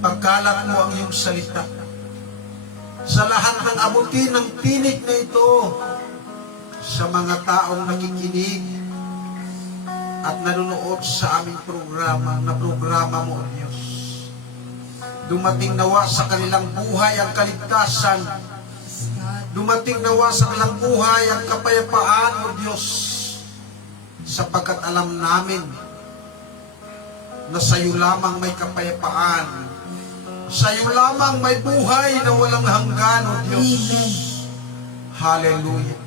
ipagkalat mo ang iyong salita sa lahat ng abutin ng tinig na ito, sa mga taong nakikinig at nanonood sa aming programa mo, O Diyos. Dumating nawa sa kanilang buhay ang kaligtasan. Dumating nawa sa kanilang buhay ang kapayapaan, O Diyos, sapagkat alam namin na sa iyo lamang may kapayapaan. Sa iyo lamang may buhay na walang hanggan, O Diyos. Amen. Hallelujah.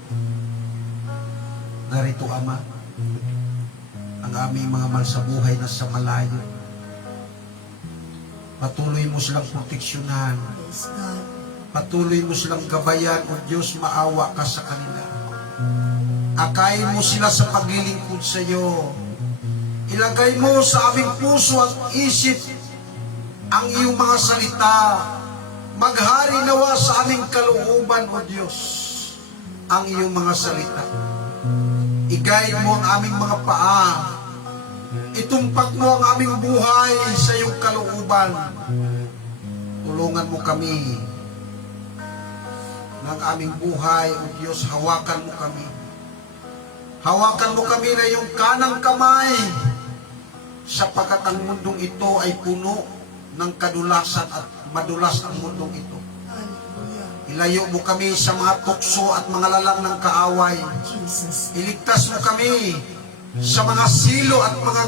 Narito, Ama, ang aming mga mahal sa buhay na sa malayo. Patuloy mo silang proteksyonan. Praise God. Patuloy mo silang gabayan, O Diyos, maawa ka sa kanila. Akayin mo sila sa paglilingkod sa iyo. Ilagay mo sa aming puso at isip ang iyong mga salita. Maghari nawa sa aming kalooban, O Diyos, ang iyong mga salita. I-guide mo ang aming mga paa. Itumpak mo ang aming buhay sa iyong kalooban. Tulungan mo kami ng aming buhay, O Diyos. Hawakan mo kami. Hawakan mo kami na iyong kanang kamay, sapagkat ang mundong ito ay puno ng kadulasan at madulas ang mundong ito. Hallelujah. Ilayo mo kami sa mga tukso at mga lalang ng kaaway. Jesus. Iligtas mo kami sa mga silo at mga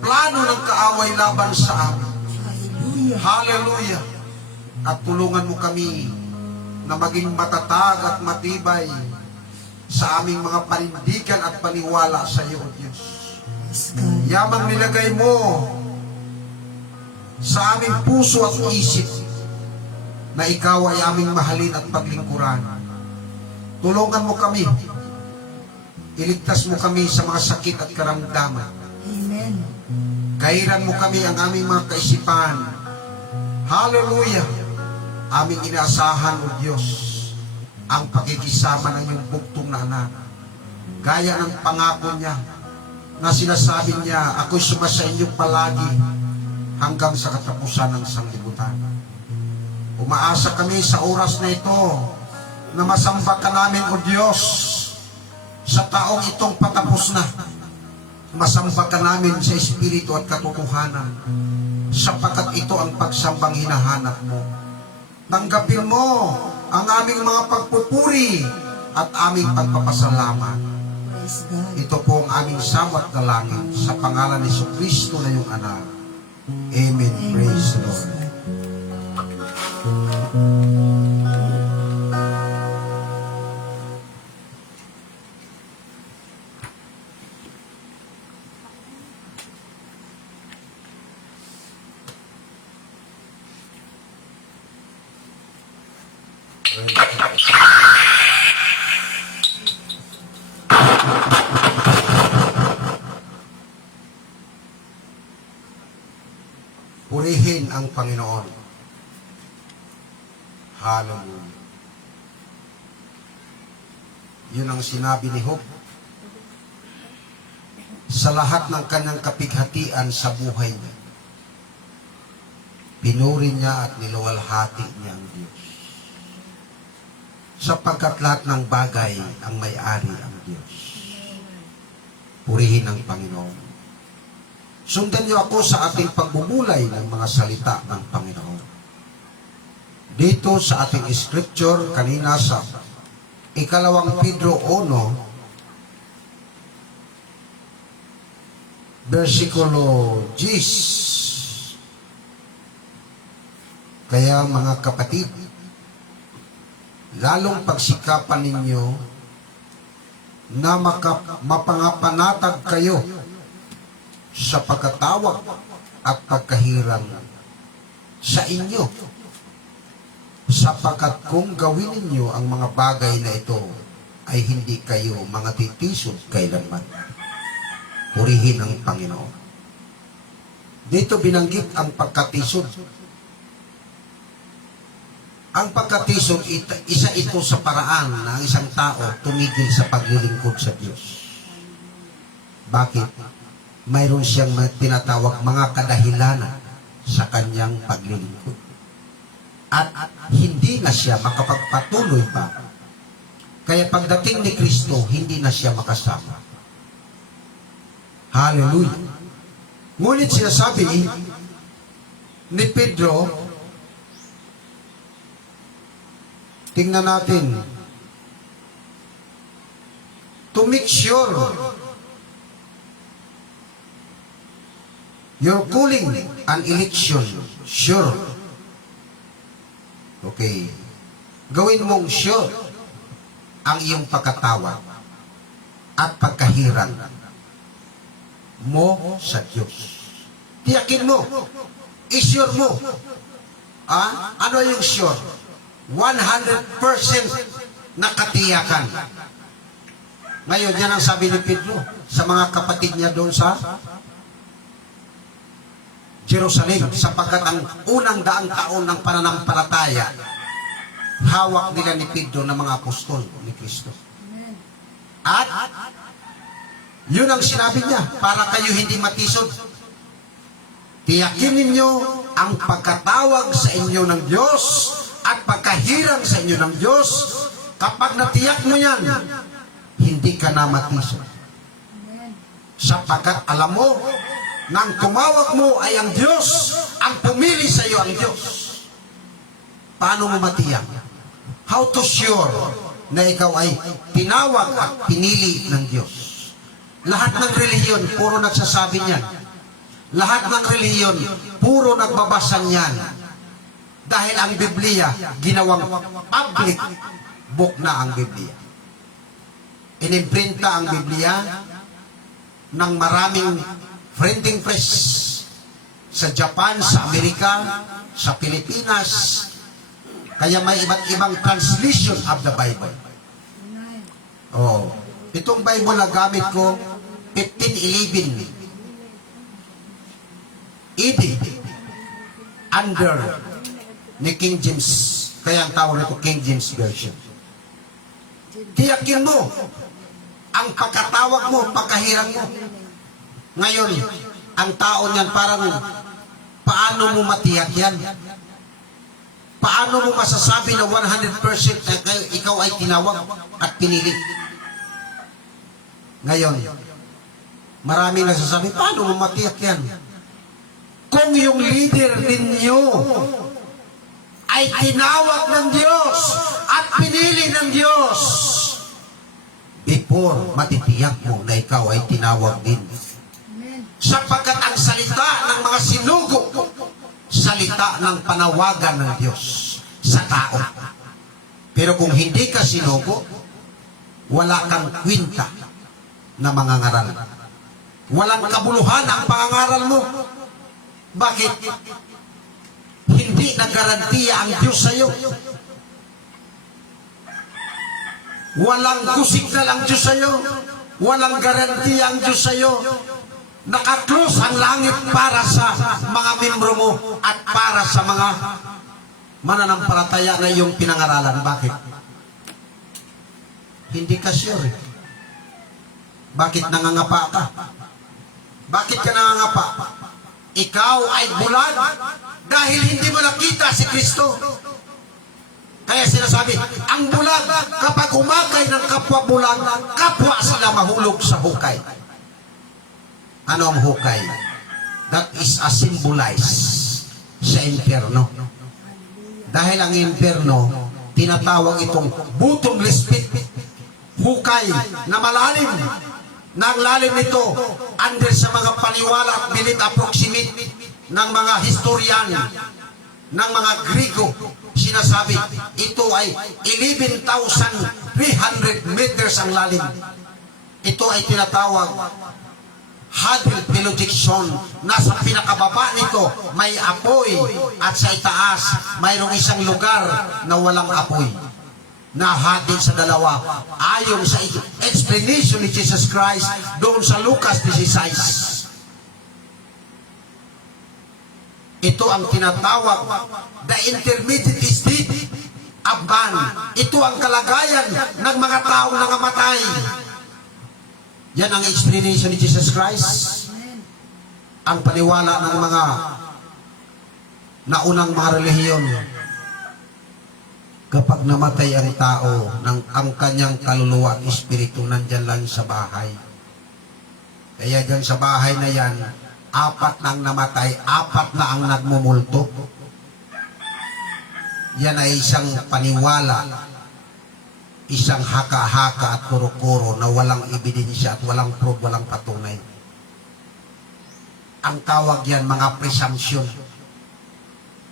plano ng kaaway laban sa amin. Hallelujah. Hallelujah! At tulungan mo kami na maging matatag at matibay sa aming mga panindigan at paniwala sa iyo, O Diyos. Praise God. Yamang nilagay mo sa aming puso at isip na ikaw ay aming mahalin at paglingkuran. Tulungan mo kami. Iligtas mo kami sa mga sakit at karamdaman. Amen. Kairan mo kami ang aming mga kaisipan. Hallelujah! Aming inaasahan, O Diyos, ang pakikisama ng iyong bugtong na anak. Gaya ng pangako niya, na sinasabi niya, ako'y sumasa inyong palagi hanggang sa katapusan ng sanglibutan. Umaasa kami sa oras na ito na masamba ka namin, O Diyos, sa taong itong patapos na. Masamba ka namin sa espiritu at katotohanan, sapagkat ito ang pagsambang hinahanap mo. Tanggapin mo ang aming mga pagpupuri at aming pagpapasalamat. Praise God. Ito po ang aming sawat dalangin sa pangalan ni Jesucristo na iyong anak. Amen. Amen. Praise the Lord. Purihin ang Panginoon. Hallelujah. Yun ang sinabi ni Job. Sa lahat ng kanyang kapighatian sa buhay niya, pinuri niya at niluwalhati niya ang Diyos. Sapagkat lahat ng bagay ang may-ari ang Diyos. Purihin ang Panginoon. Sundan niyo ako sa ating pagbubulay ng mga salita ng Panginoon. Dito sa ating scripture kanina sa ikalawang Pedro 1, versikulo 10. Kaya mga kapatid, lalong pagsikapan ninyo na mapangapanatag kayo sa pagkatawag at pagkahirang sa inyo, sapagkat kung gawin ninyo ang mga bagay na ito, ay hindi kayo mga titisod kailanman. Purihin ang Panginoon. Dito binanggit ang pagkatisod. Ang pagkatisod, isa ito sa paraan na ang isang tao tumigil sa paglilingkod sa Diyos. Bakit? Mayroon siyang tinatawag mga kadahilanan sa kanyang paglilingkod. At hindi na siya makapagpatuloy pa. Kaya pagdating ni Kristo, hindi na siya makasama. Hallelujah. Ngunit sinasabi ni Pedro, tingnan natin, to make sure your calling and election, sure. Okay. Gawin mong sure ang iyong pagkatawag at pagkahirang mo sa Diyos. Tiyakin mo. I-sure mo. Ano yung sure? 100% na katiyakan. Ngayon, yan ang sabi ni Pedro sa mga kapatid niya doon sa Jerusalem, sapagkat ang unang daang taon ng pananampalataya, hawak nila ni Pedro ng mga apostol ni Kristo. At yun ang sinabi niya, para kayo hindi matisod. Tiyakin ninyo ang pagkatawag sa inyo ng Diyos at pagkahirang sa inyo ng Diyos. Kapag natiyak mo yan, hindi ka na matisod. Sapagkat alam mo, nang tumawag mo ay ang Diyos, ang pumili sa iyo ang Diyos. Paano mo matiyak? How to sure na ikaw ay tinawag at pinili ng Diyos? Lahat ng relihiyon, puro nagsasabi niyan. Lahat ng relihiyon, puro nagbabasa niyan. Dahil ang Biblia, ginawang public book na ang Biblia. Inimprinta ang Biblia ng maraming printing press sa Japan, sa Amerika, sa Pilipinas. Kaya may iba't ibang translation of the Bible. Oh, itong Bible na gamit ko, 1511 AD, under ni King James. Kaya ang tawag nito King James Version. Tiyakin mo ang pagkatawag mo, pagkahirang mo. Ngayon, ang tao niyan parang, paano mo matiyak yan? Paano mo masasabi na 100% na ikaw ay tinawag at pinili? Ngayon, marami nagsasabi, paano mo matiyak yan? Kung yung leader ninyo ay tinawag ng Diyos at pinili ng Diyos, before matitiyak mo na ikaw ay tinawag din. Sapagkat ang salita ng mga sinugo, salita ng panawagan ng Diyos sa tao. Pero kung hindi ka sinugo, wala kang kwinta na mangangaral. Walang kabuluhan ang pangangaral mo. Bakit? Hindi nagarantiya ang Diyos sa iyo. Walang kusignal ang Diyos sa iyo. Walang garantiya ang Diyos sa iyo. Nakaklose ang langit para sa mga membro mo at para sa mga mananampalataya na iyong pinangaralan. Bakit? Hindi ka sure. Bakit nangangapa ka? Bakit ka nangangapa? Ikaw ay bulag dahil hindi mo nakita si Kristo. Kaya sinasabi, ang bulag, kapag umakay ng kapwa bulag, kapwa sila mahulog sa hukay. Ano ang hukay? That is a symbolize sa impyerno. Dahil ang impyerno, tinatawag itong bottomless pit. Hukay na malalim. Na ang lalim nito, under sa mga paniwala at belief approximate ng mga historian, ng mga Grigo, sinasabi, ito ay 11,300 meters ang lalim. Ito ay tinatawag Hadil Benediction. Nasa pinakababa nito may apoy at sa itaas mayroong isang lugar na walang apoy, na hadil sa dalawa ayon sa explanation ni Jesus Christ doon sa Lucas 16. Ito ang tinatawag the intermediate state of man. Ito ang kalagayan ng mga taong nangamatay. Yan ang explanation ni Jesus Christ. Ang paniwala ng mga na unang mga relihiyon. Kapag namatay ang tao, ang kanyang kaluluwa at espiritu nandyan lang sa bahay. Kaya dyan sa bahay na yan, 4 na ang namatay, 4 na ang nagmumulto. Yan ay isang paniwala, isang haka-haka at kuro-kuro na walang ebidensya at walang proof, walang patunay. Ang tawag yan, mga presumption.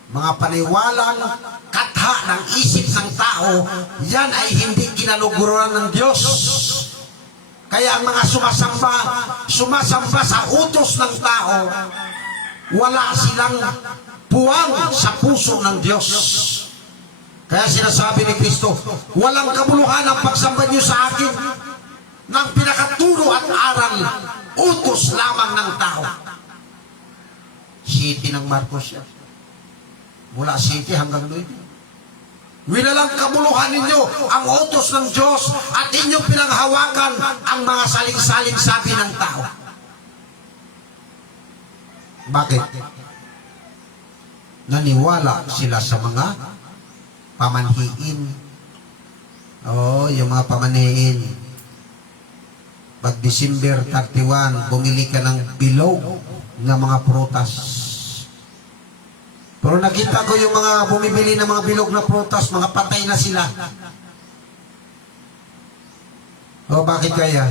Mga paniwalang katha ng isip ng tao, yan ay hindi kinaluguran ng Diyos. Kaya ang mga sumasamba sa utos ng tao, wala silang puwang sa puso ng Diyos. Kaya sinasabi ni Kristo, walang kabuluhan ang pagsamba niyo sa akin ng pinakaturo at aral, utos lamang ng tao. City ng Marcos yan. Mula City hanggang Nueve. Winalang kabuluhan ninyo ang utos ng Diyos at inyong pinanghawakan ang mga saling-saling sabi ng tao. Bakit? Naniwala sila sa mga pamanhiin. Yung mga pamanhiin. Pag December 31, bumili ka ng bilog na mga prutas. Pero nakita ko yung mga bumibili ng mga bilog na prutas, mga patay na sila. Bakit kaya?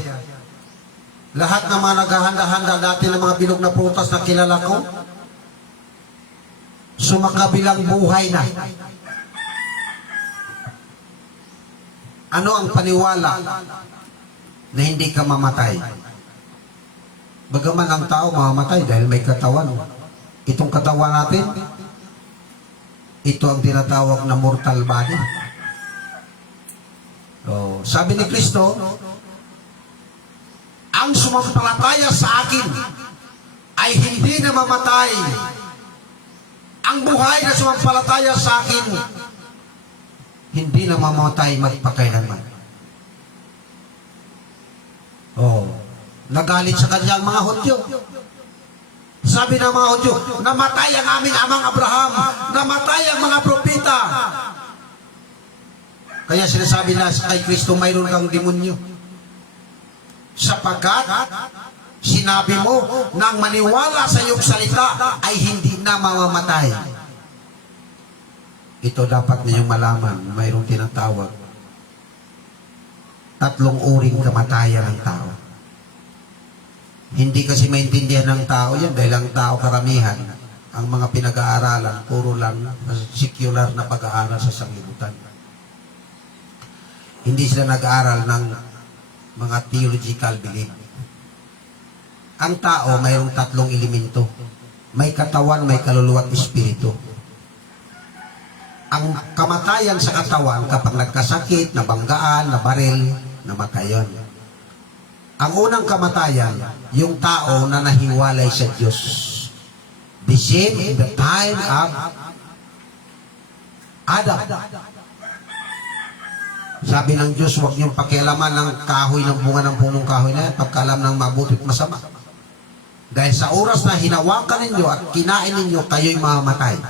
Lahat ng mga naghahanda-handa dati ng mga bilog na prutas na kilala ko, sumakabilang buhay na. Ano ang paniwala na hindi ka mamatay? Bagaman ang tao mamamatay dahil may katawan. Itong katawan natin, ito ang tinatawag na mortal body. Sabi ni Kristo, ang sumampalataya sa akin ay hindi na mamatay. Ang buhay na sumampalataya sa akin, hindi na mamatay magpakailanman. Nagalit sa kanyang mga Hudyo. Sabi ng mga Hudyo, namatay ang aming amang Abraham, namatay ang mga propeta. Kaya sinasabi na kay Kristo, mayroon kang demonyo. Sapagkat sinabi mo nang maniwala sa iyong salita ay hindi na mamamatay. Ito dapat ninyong malaman, mayroong tinatawag 3 uring kamatayan ng tao. Hindi kasi maintindihan ng tao yan dahil ang tao karamihan, ang mga pinag-aaralan, puro lang secular na pag-aaral sa sanglibutan. Hindi sila nag-aaral ng mga theological belief. Ang tao mayroong 3 elemento. May katawan, may kaluluwa at espiritu. Ang kamatayan sa katawan kapag nagkasakit, nabanggaan, nabaril, namatay yun. Ang unang kamatayan, yung tao na nahiwalay sa Diyos. The same in the time of Adam. Sabi ng Diyos, huwag niyong pakialaman ng kahoy, ng bunga ng punong kahoy na yan, pagkalam ng mabuti at masama. Dahil sa oras na hinawakan ninyo at kinain ninyo, kayo'y mamamatay.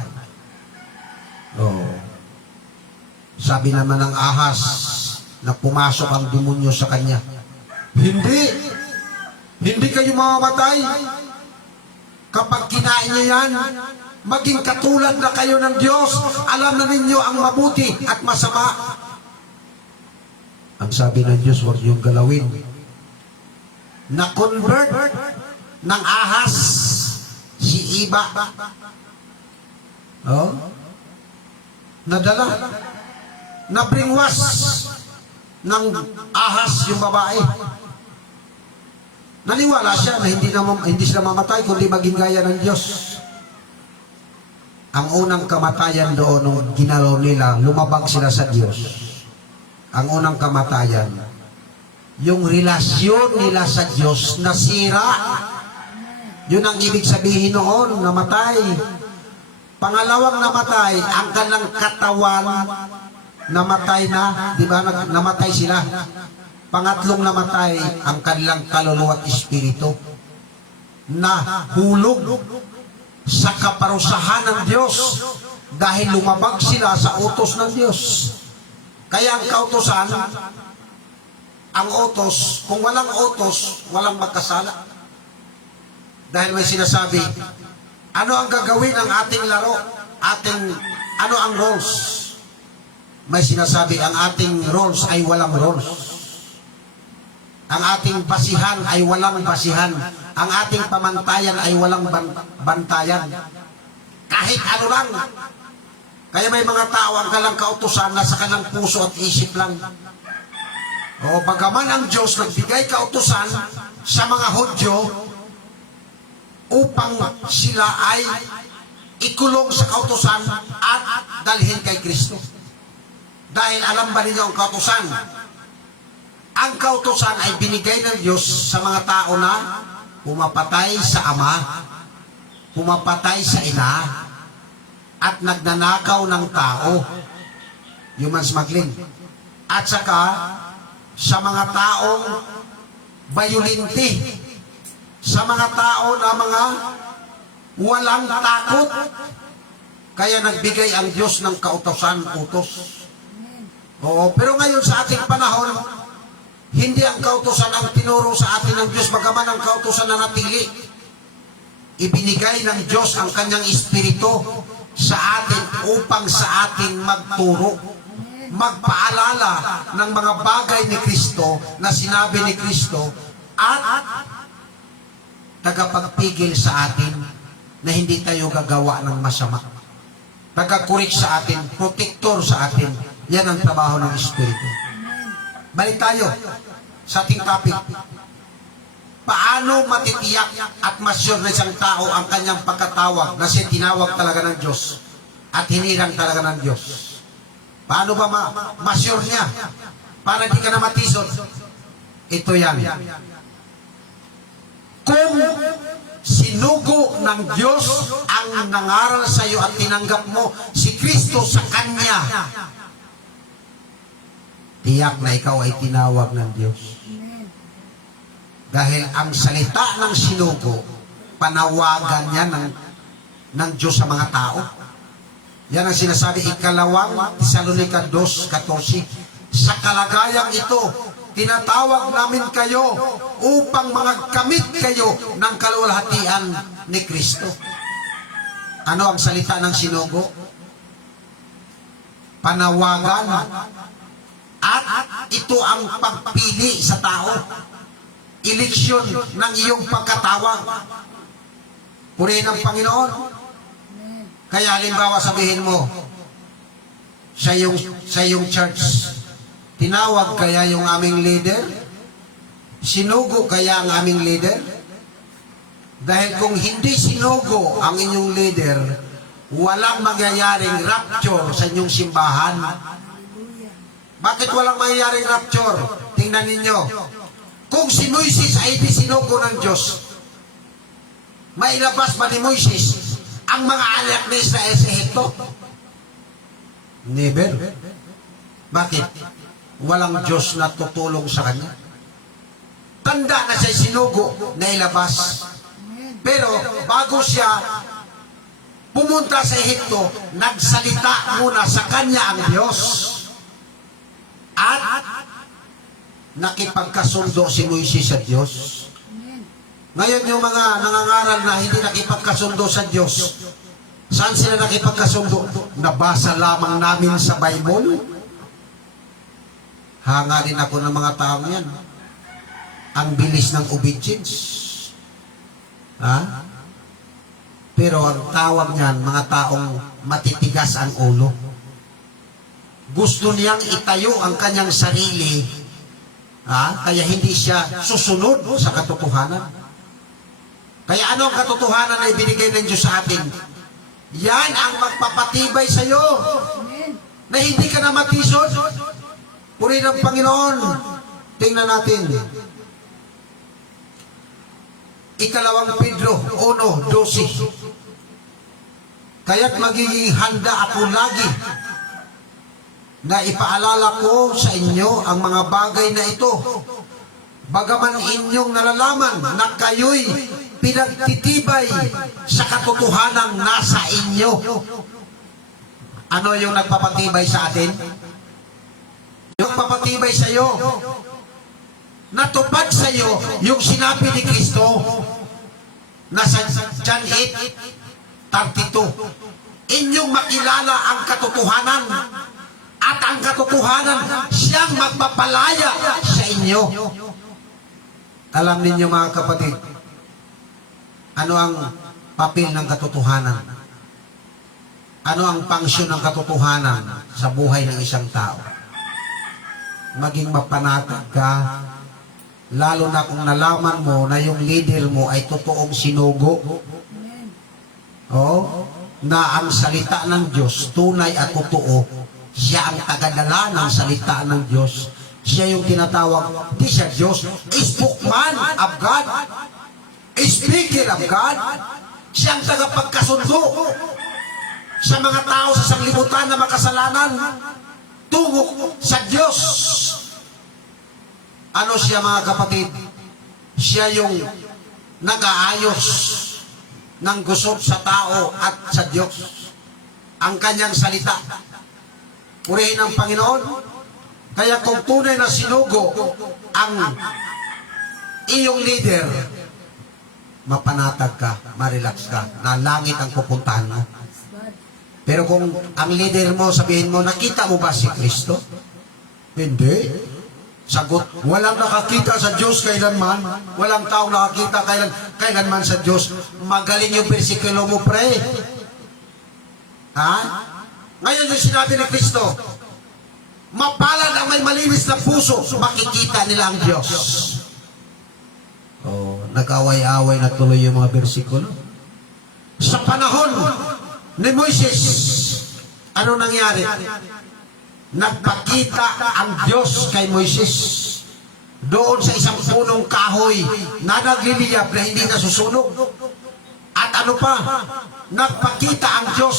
Sabi naman ng ahas na pumasok ang demonyo sa kanya, Hindi kayo mamamatay. Kapag kinain niyo yan, maging katulad na kayo ng Diyos. Alam na ninyo ang mabuti at masama. Ang sabi ng Diyos, huwag niyong galawin. Na-convert ng ahas si Iba. Nadala. Na-bringwas ng ahas yung babae. Naniwala siya na hindi sila mamatay kundi maging gaya ng Diyos. Ang unang kamatayan doon nung ginalaw nila, lumabag sila sa Diyos. Ang unang kamatayan, yung relasyon nila sa Diyos nasira. Yun ang ibig sabihin noon, namatay. Pangalawang namatay, ang kanilang katawan namatay na, di ba? Namatay sila. Pangatlong namatay, ang kanilang kaluluwa at espiritu na hulog sa kaparusahan ng Diyos dahil lumabag sila sa utos ng Diyos. Kaya ang kautosan, ang utos, kung walang utos, walang magkasala. Dahil may sinasabi, ano ang gagawin ng ating laro? Ano ang rules? May sinasabi, ang ating rules ay walang rules. Ang ating basihan ay walang basihan. Ang ating pamantayan ay walang bantayan. Kahit ano lang. Kaya may mga tao ang kalang kautusan na sa kanilang puso at isip lang. O bagaman ang Diyos nagbigay kautusan sa mga Hudyo upang sila ay ikulong sa kautusan at dalhin kay Kristo. Dahil alam ba ninyo ang kautusan? Ang kautusan ay binigay ng Diyos sa mga tao na pumapatay sa ama, pumapatay sa ina, at nagnanakaw ng tao, human smuggling. At saka, sa mga taong bayulinti, sa mga tao na mga walang takot, kaya nagbigay ang Diyos ng kautosan, utos. Oo, pero ngayon sa ating panahon, hindi ang kautosan ang tinuro sa atin ng Diyos, bagaman ang kautosan na natili. Ibinigay ng Diyos ang kanyang espiritu sa atin upang sa atin magturo, magpaalala ng mga bagay ni Kristo na sinabi ni Kristo at tagapagpigil sa atin na hindi tayo gagawa ng masama. Tagakurik sa atin, protektor sa atin. Yan ang trabaho ng Espiritu. Balik tayo sa ating topic. Paano matitiyak at masyur na isang tao ang kanyang pagkatawag na siya tinawag talaga ng Diyos at hinirang talaga ng Diyos? Paano ba masyur niya? Para hindi ka na matisod? Ito yan. Kung sinugo ng Diyos ang nangaral sa iyo at tinanggap mo si Kristo sa Kanya, tiyak na ikaw ay tinawag ng Diyos. Dahil ang salita ng sinugo, panawagan niya ng Diyos sa mga tao. Yan ang sinasabi, ikalawang Tesalonica 2:14. Sa kalagayang ito, tinatawag namin kayo upang magkamit kayo ng kaluwalhatian ni Kristo. Ano ang salita ng sinugo? Panawagan. At ito ang pagpili sa tao. Eleksyon ng iyong pagkatawag. Purihin ang Panginoon. Kaya halimbawa sabihin mo, sa iyong church, tinawag kaya yung aming leader? Sinugo kaya ang aming leader? Dahil kung hindi sinugo ang inyong leader, walang mangyayaring rapture sa inyong simbahan. Bakit walang mangyayaring rapture? Tingnan ninyo. Kung si Moises ay di sinugo ng Diyos, mailabas ba ni Moises ang mga anak ni Israel sa Ehipto? Never. Bakit? Walang Diyos na tutulong sa kanya. Tanda na siya sinugo na ilabas. Pero bago siya pumunta sa Ehipto, nagsalita muna sa kanya ang Diyos. At nakipagkasundo si Moises sa Diyos. Ngayon yung mga nangangaral na hindi nakipagkasundo sa Diyos, saan sila nakipagkasundo? Nabasa lamang namin sa Bible. Hanga din ako ng mga tao yan. Ang bilis ng obedience. Ha? Pero ang tawag niyan, mga taong matitigas ang ulo. Gusto niyang itayo ang kanyang sarili, kaya hindi siya susunod sa katotohanan. Kaya ano ang katotohanan na ibinigay ng Diyos sa atin? Yan ang magpapatibay sa iyo. Na hindi ka na matisod. Purihin ang Panginoon. Tingnan natin. Ikalawang Pedro 1:12. Kaya't magiging handa ako lagi na ipaalala ko sa inyo ang mga bagay na ito. Bagaman inyong nalalaman na kayo'y pinagtitibay sa katotohanan nasa inyo. Ano yung nagpapatibay sa atin? Yung papatibay sa iyo, natupad sa iyo yung sinabi ni Kristo na sa John 8:32, inyong makilala ang katotohanan at ang katotohanan siyang magpapalaya sa inyo. Alam ninyo mga kapatid, ano ang papel ng katotohanan? Ano ang pangsyon ng katotohanan sa buhay ng isang tao? Maging mapanatag ka, lalo na kung nalaman mo na yung leader mo ay totoong sinugo. Na ang salita ng Diyos, tunay at totoo, siya ang tagadala ng salita ng Diyos. Siya yung tinatawag, di siya Diyos, spokesman of God, speaker of God. Siya ang tagapagkasundo sa mga tao sa sanglibutan na makasalanan tungo sa Diyos. Ano siya mga kapatid? Siya yung nag-aayos ng gusot sa tao at sa Diyos. Ang kanyang salita. Purihin ang Panginoon. Kaya kung tunay na sinugo ang iyong leader, mapanatag ka, marelax ka, na langit ang pupuntahan mo. Pero kung ang leader mo, sabihin mo, nakita mo ba si Kristo? Hindi. Sagot, walang nakakita sa Diyos kailanman. Walang taong nakakita kailanman sa Diyos. Magaling yung bersikulo mo, pre. Ha? Ngayon yung sinabi ni Kristo, mapalad ang may malinis na puso, makikita nila ang Diyos. Nag-away-away na tuloy yung mga bersikulo. Sa panahon ni Moises, ano nangyari? Nagpakita ang Diyos kay Moises doon sa isang punong kahoy na nagliliyab na hindi nasusunog. At ano pa? Nagpakita ang Diyos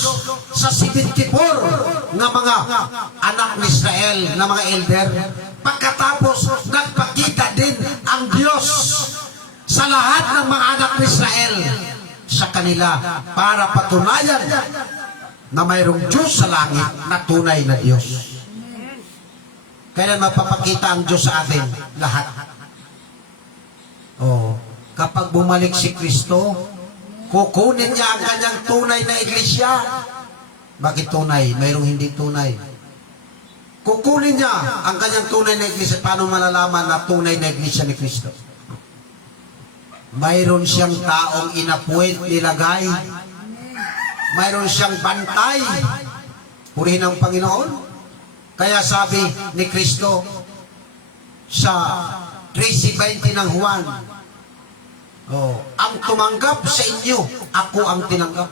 sa 74 na mga anak ni Israel, na mga elder. Pagkatapos, nagpakita din ang Diyos sa lahat ng mga anak ni Israel sa kanila para patunayan na mayroong Diyos sa langit na tunay na Diyos. Kaya mapapakita ang Diyos sa atin lahat. Kapag bumalik si Kristo, kukunin niya ang kanyang tunay na iglesia. Bakit tunay? Mayroong hindi tunay. Kukunin niya ang kanyang tunay na iglesia. Paano malalaman na tunay na iglesia ni Kristo? Mayroon siyang taong inapuwet, nilagay. Mayroon siyang bantay. Purihin ang Panginoon. Kaya sabi ni Kristo sa 13:20 ng Juan, ang tumanggap sa inyo, ako ang tinanggap.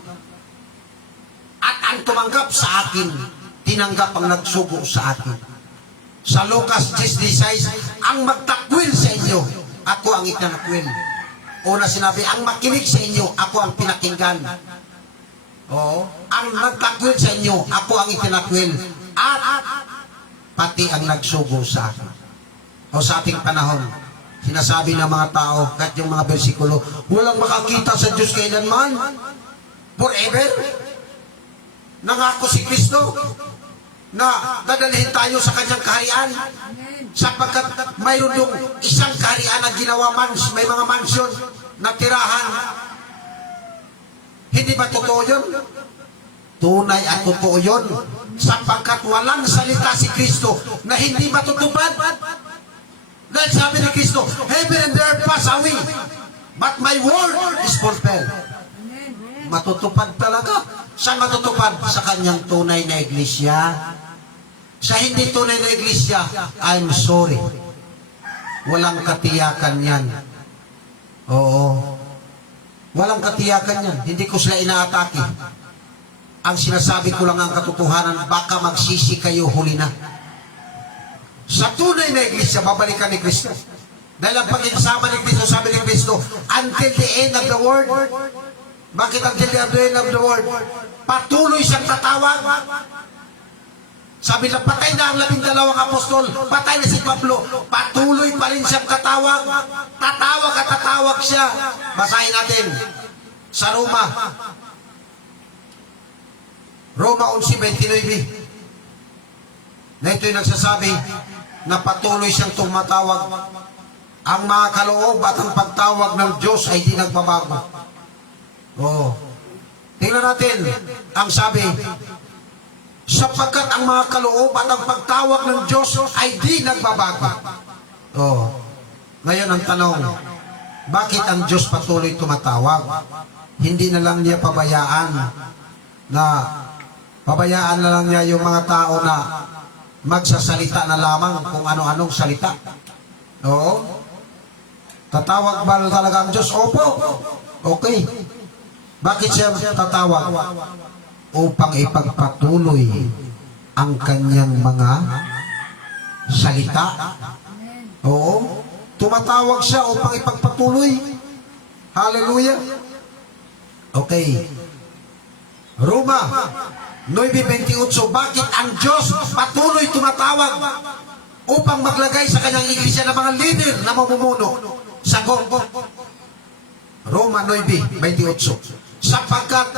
At ang tumanggap sa akin, tinanggap ang nagsugo sa akin. Sa Lucas 10:16, ang magtakwil sa inyo, ako ang itanakwil. Una sinabi, ang makinig sa inyo, ako ang pinakinggan. Ang nagtakwil sa inyo, ako ang itinakwil. At pati ang nagsugo sa akin. Sa ating panahon, sinasabi ng mga tao, kahit yung mga bersikulo, walang makakita sa Diyos kailanman, forever. Nangako si Kristo na dadalhin tayo sa kanyang kaharian, sapagkat mayroon yung isang kaharian na ginawa may mga mansyon na tirahan. Hindi ba totoo yun? Tunay at totoo yun, sapagkat walang salita si Kristo na hindi matutupad. Dahil sabi ni Kristo, heaven and earth pass away, but my word is fulfilled. Matutupad talaga. Saan matutupad? Sa kanyang tunay na iglesia. Sa hindi tunay na iglesia, I'm sorry, walang katiyakan yan. Walang katiyakan yan. Hindi ko sila inaatake. Ang sinasabi ko lang ang katotohanan, baka magsisi kayo huli na. Sa tunay na iglesia, babalikan ni Kristo. Dahil ang pagkikasama ni Kristo, sabi ni Kristo, until the end of the world. Bakit until the end of the world? Patuloy siyang tatawag. Sabi na patay na ang 12 apostol, patay na si Pablo, patuloy pa rin siyang katawag. Tatawag at tatawag siya. Basahin natin sa Roma. Roma 11:29. Na ito'y nagsasabi na patuloy siyang tumatawag. Ang mga kaloob at ang pagtawag ng Diyos ay di nagbabago. Oh. Tingnan natin ang sabi, sapagkat ang mga kaloob at ang pagtawag ng Diyos ay di nagbabago. Oh. Ngayon ang tanong, bakit ang Diyos patuloy tumatawag? Hindi na lang niya pabayaan na lang niya yung mga tao na magsasalita na lamang kung ano-anong salita. Oo. Tatawag ba talaga ang Diyos? Opo. Okay. Bakit siya tatawag? Upang ipagpatuloy ang kanyang mga salita. Oo. Tumatawag siya upang ipagpatuloy. Hallelujah. Okay. Roma 9:28. Bakit ang Diyos patuloy tumatawag upang maglagay sa kanyang iglesia ng mga leader na mamumuno? Sagot. Roma 9:28. Sapagkat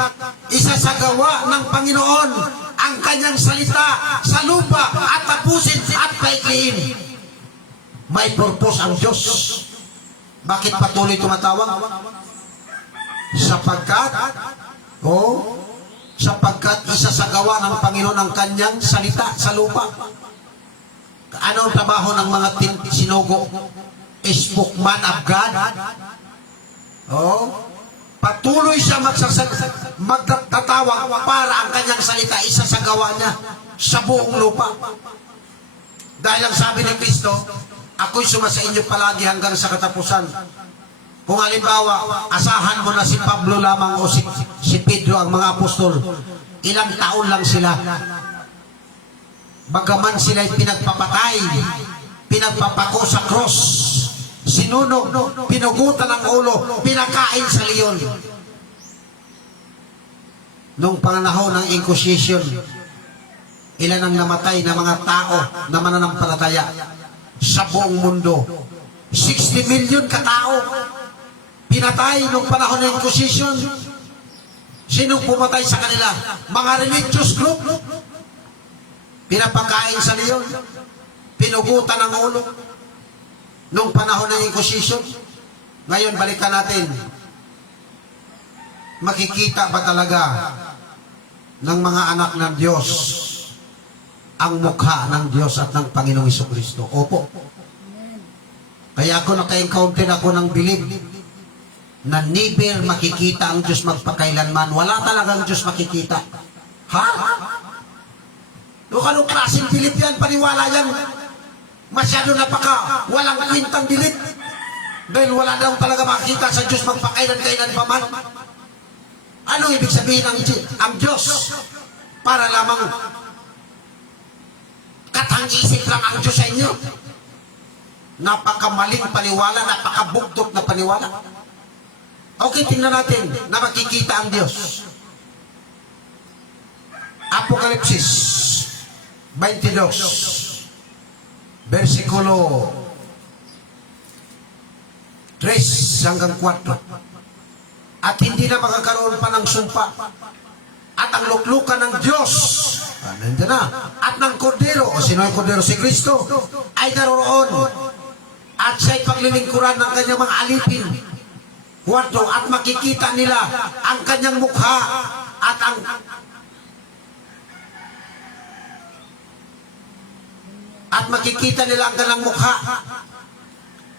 isasagawa ng Panginoon ang kanyang salita sa lupa at tapusin at paikliin. May purpose ang Diyos. Bakit patuloy tumatawag? Sapagkat isasagawa ng Panginoon ang kanyang salita sa lupa. Ano ang trabaho ng mga sinugo? Spokesman of God. Patuloy siya magtatawag para ang kanyang salita isasagawa niya sa buong lupa. Dahil ang sabi ni Kristo, ako'y sumasa inyo palagi hanggang sa katapusan. Kung halimbawa, asahan mo na si Pablo lamang o si Pedro ang mga apostol, ilang taon lang sila. Bagaman sila'y pinagpapatay, pinagpapako sa cross, sinunog, pinugutan ang ulo, pinakain sa leon. Noong panahon ng Inquisition, ilan ang namatay na mga tao na mananampalataya sa buong mundo? 60 million katao pinatay noong panahon ng Inquisition. Sinong pumatay sa kanila? Mga religious group. Pinapakain sa leon, pinugutan ang ulo noong panahon ng Inquisition. Ngayon, balikan natin. Makikita ba talaga ng mga anak ng Diyos ang mukha ng Diyos at ng Panginoong Jesucristo? Opo. Kaya ako naka-encounter ako ng bilib na never makikita ang Diyos magpakailanman. Wala talagang Diyos makikita. Ha? Anong klaseng bilib yan? Paniwala yan. Masyado walang kwintang bilib. Dahil wala daw talaga makikita sa Diyos magpakailan-kailan pa man. Anong ibig sabihin ang Diyos? Para lamang katang-isip lang ang Diyos sa inyo. Napakamaling paniwala, napakabugtok na paniwala. Okay, tingnan natin na makikita ang Diyos. Apokalipsis 22, versikulo 3 hanggang 4. At hindi na makakaroon pa ng sumpa. At ang luklukan ng Diyos, nandiyan na, at ng Kordero, o sino yung Kordero? Si Kristo, ay naroon. At siya'y paglilingkuran ng kanyang mga alipin. 4, at makikita nila ang kanyang mukha at makikita nila ang kanyang mukha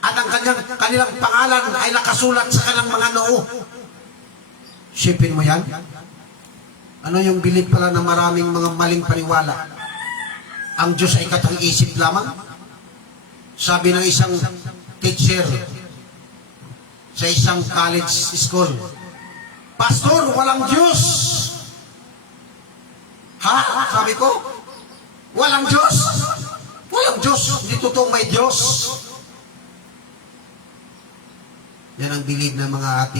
at ang kanilang pangalan ay nakasulat sa kanilang mga noo. Sipin mo yan? Ano yung bilib pala ng maraming mga maling paniwala? Ang Diyos ay katang-isip lamang? Sabi ng isang teacher sa isang college school, Pastor, walang Diyos. Ha? Sabi ko, walang Diyos? Walang Diyos. Hindi totoong may Diyos. Yan ang bilib ng mga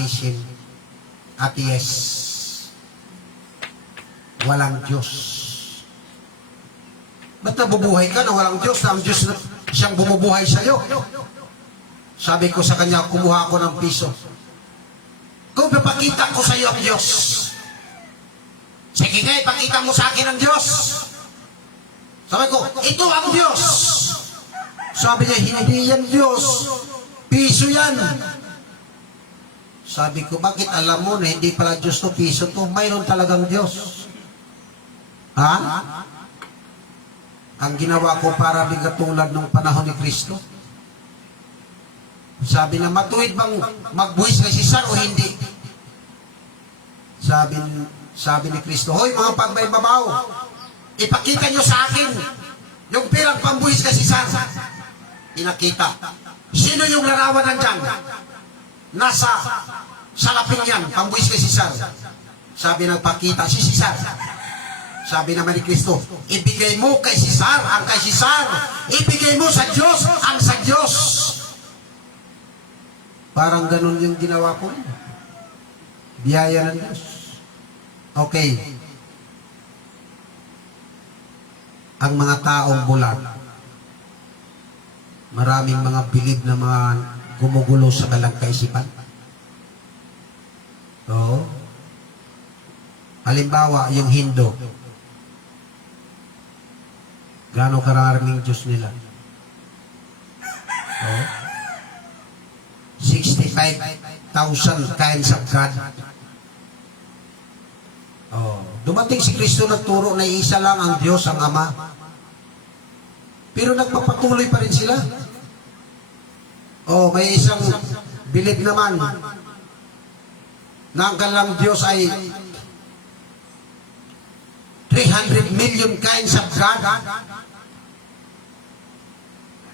atheist. Walang Diyos. Ba't nabubuhay ka na walang Diyos, na ang Diyos na siyang bumubuhay sa'yo? Sabi ko sa kanya, kumuha ako ng piso. Kung papakita ko sa iyo ang Diyos, sige nga, ipakita mo sa akin ang Diyos. Sabi ko, ito ang Diyos. Sabi niya, hindi yan Diyos. Piso yan. Sabi ko, bakit alam mo na hindi pala Diyos to, piso to? Mayroon talagang Diyos. Ha? Ang ginawa ko para din katulad ng panahon ni Kristo. Sabi na, matuwid bang magbuhis kay Cesar o hindi? Sabi ni Kristo, hoy mga pagbaybabaw, ipakita nyo sa akin yung pirang pambuhis kay Cesar. Inakita. Sino yung larawan nandyan? Nasa salapin yan, pambuhis kay Cesar. Sabi ng pakita, si Cesar. Sabi naman ni Kristo, ibigay mo kay Cesar ang kay Cesar. Ibigay mo sa Diyos ang sa Diyos. Parang ganun yung ginawa ko. Biyaya ng Diyos. Okay. Ang mga taong bulag, maraming mga bilib na mga gumugulo sa kalang kaisipan. So, halimbawa, yung Hindu, gaano karaming Diyos nila? Oh, 65,000 kinds of God. Oh, dumating si Kristo, nagturo na isa lang ang Diyos, ang Ama. Pero nagpapatuloy pa rin sila. Oh, may isang bilib naman na ang kanilang Diyos ay 300 million kinds of God.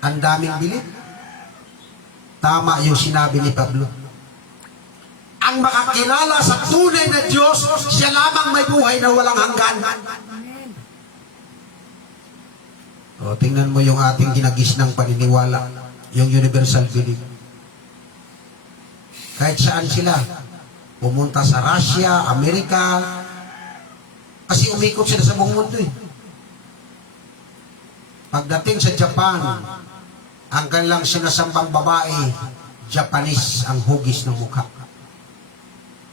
Ang daming bilib. Tama yung sinabi ni Pablo. Ang makakilala sa tunay na Diyos, siya lamang may buhay na walang hanggan. O, tingnan mo yung ating ginagisnang paniniwala, yung universal belief. Kahit saan sila, pumunta sa Russia, Amerika, kasi umikot sila sa buong mundo eh. Pagdating sa Japan, ang kanilang sinasambang babae, Japanese ang hugis ng mukha.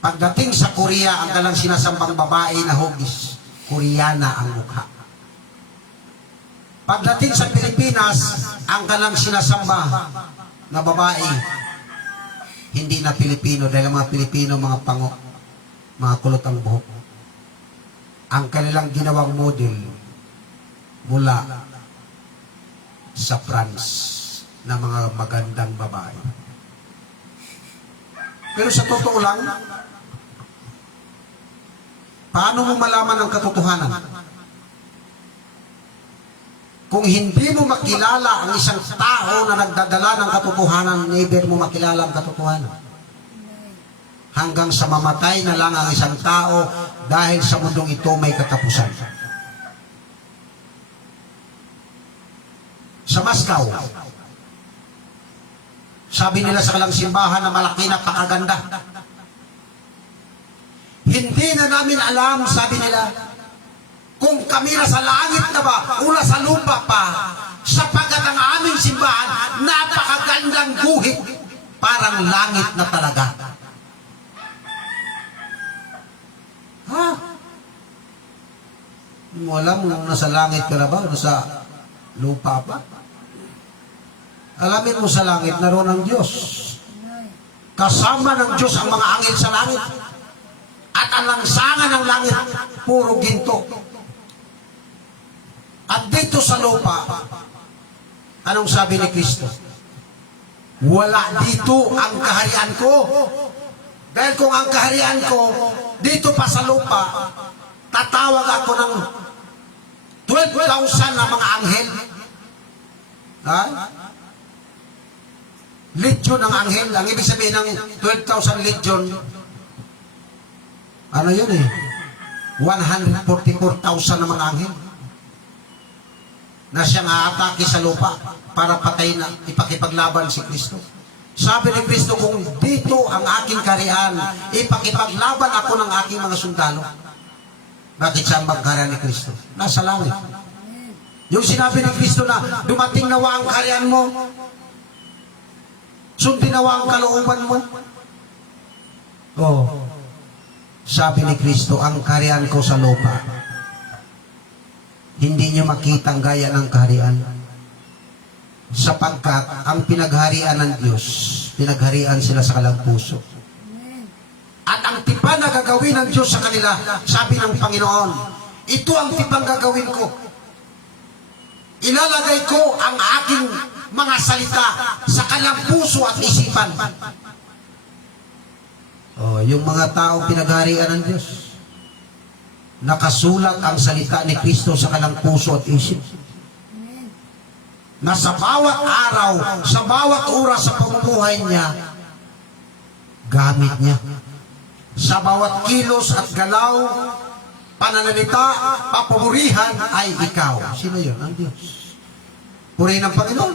Pagdating sa Korea, ang kanilang sinasambang babae na hugis, Koreana ang mukha. Pagdating sa Pilipinas, ang kanilang sinasamba na babae, hindi na Pilipino, dahil mga Pilipino, mga pango, mga kulot ang buhok. Ang kanilang ginawang model mula sa France na mga magandang babae. Pero sa totoo lang, paano mo malaman ang katotohanan? Kung hindi mo makilala ang isang tao na nagdadala ng katotohanan, never mo makilala ang katotohanan. Hanggang sa mamatay na lang ang isang tao dahil sa mundong ito may katapusan. Sa Moscow, sabi nila sa kalang simbahan na malaki na pakaganda. Hindi na namin alam, sabi nila, kung kami na sa langit na ba o sa lupa pa, sapagkat ang aming simbahan, napakagandang guhit, parang langit na talaga. Ha? Hindi mo alam kung nasa langit ka na ba o nasa lupa pa? Alamin mo sa langit, naroon ang Diyos. Kasama ng Diyos ang mga anghel sa langit. At ang langsangan ng langit, puro ginto. At dito sa lupa, anong sabi ni Kristo? Wala dito ang kaharian ko. Dahil kung ang kaharian ko, dito pa sa lupa, tatawag ako ng 12,000 na mga anghel. Ha? Legion ng anghel. Ang ibig sabihin ng 12,000 legion, ano yun eh? 144,000 na mga anghel na siyang aatake sa lupa para patayin na ipakipaglaban si Kristo. Sabi ni Kristo, kung dito ang aking kaharian, ipakipaglaban ako ng aking mga sundalo. Bakit siya ang kaharian ni Kristo? Nasa langit. Yung sinabi ni Kristo na dumating nawa ang kaharian mo, sundin nawa ang kalooban mo. Oh, sabi ni Kristo, ang kaharian ko sa lupa, hindi niyo makita ang gaya ng kaharian. Sapagkat ang pinagharian ng Diyos, pinagharian sila sa kalang puso. At ang tipan na gagawin ng Diyos sa kanila, sabi ng Panginoon, ito ang tipang gagawin ko. Ilalagay ko ang aking mga salita sa kanilang puso at isipan. Oh, yung mga taong pinagharian ng Diyos, nakasulat ang salita ni Kristo sa kanilang puso at isip. Na sa bawat araw, sa bawat oras sa pamumuhay niya, gamit niya. Sa bawat kilos at galaw, pananalita, papurihan ay ikaw. Sino yun? Ang Diyos. Purihin ng Panginoon.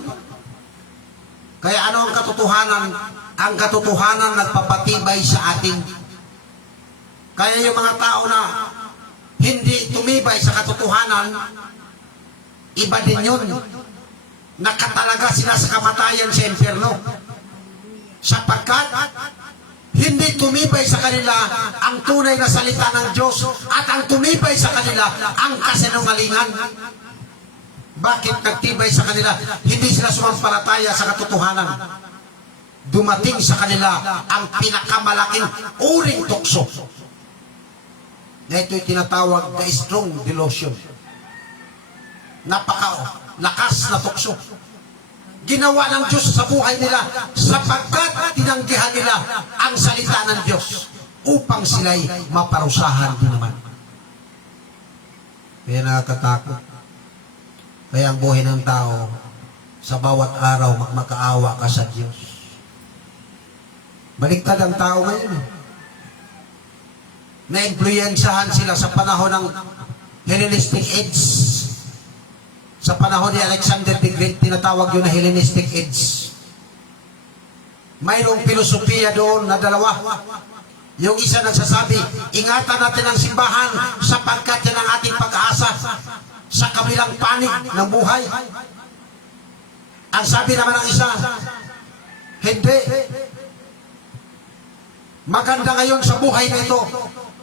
Kaya ano ang katotohanan? Ang katotohanan nagpapatibay sa atin. Kaya yung mga tao na hindi tumibay sa katotohanan, iba din yun. Nakatalaga sila sa kamatayan sa impyerno. Sapagkat hindi tumibay sa kanila ang tunay na salita ng Diyos at ang tumibay sa kanila ang kasinungalingan. Bakit nagtibay sa kanila? Hindi sila sumampalataya sa katotohanan. Dumating sa kanila ang pinakamalaking uring tukso. Na ito'y tinatawag na strong delusion. Napaka-lakas na tukso. Ginawa ng Diyos sa buhay nila sapagkat tinanggihan nila ang salita ng Diyos upang sila'y maparusahan din naman. Kaya nakakatakot. Kaya ang buhay ng tao, sa bawat araw, makaawa ka sa Diyos. Baliktad ang tao ngayon. Na-influensyahan sila sa panahon ng Hellenistic Age. Sa panahon ni Alexander the Great, tinatawag yun na Hellenistic Age. Mayroong filosofiya doon na dalawa. Yung isa nagsasabi, ingatan natin ang simbahan sapagkat yan ang ating pag-asa sa kabilang panig ng buhay. Ang sabi naman ng isa, hindi. Maganda ngayon sa buhay na ito.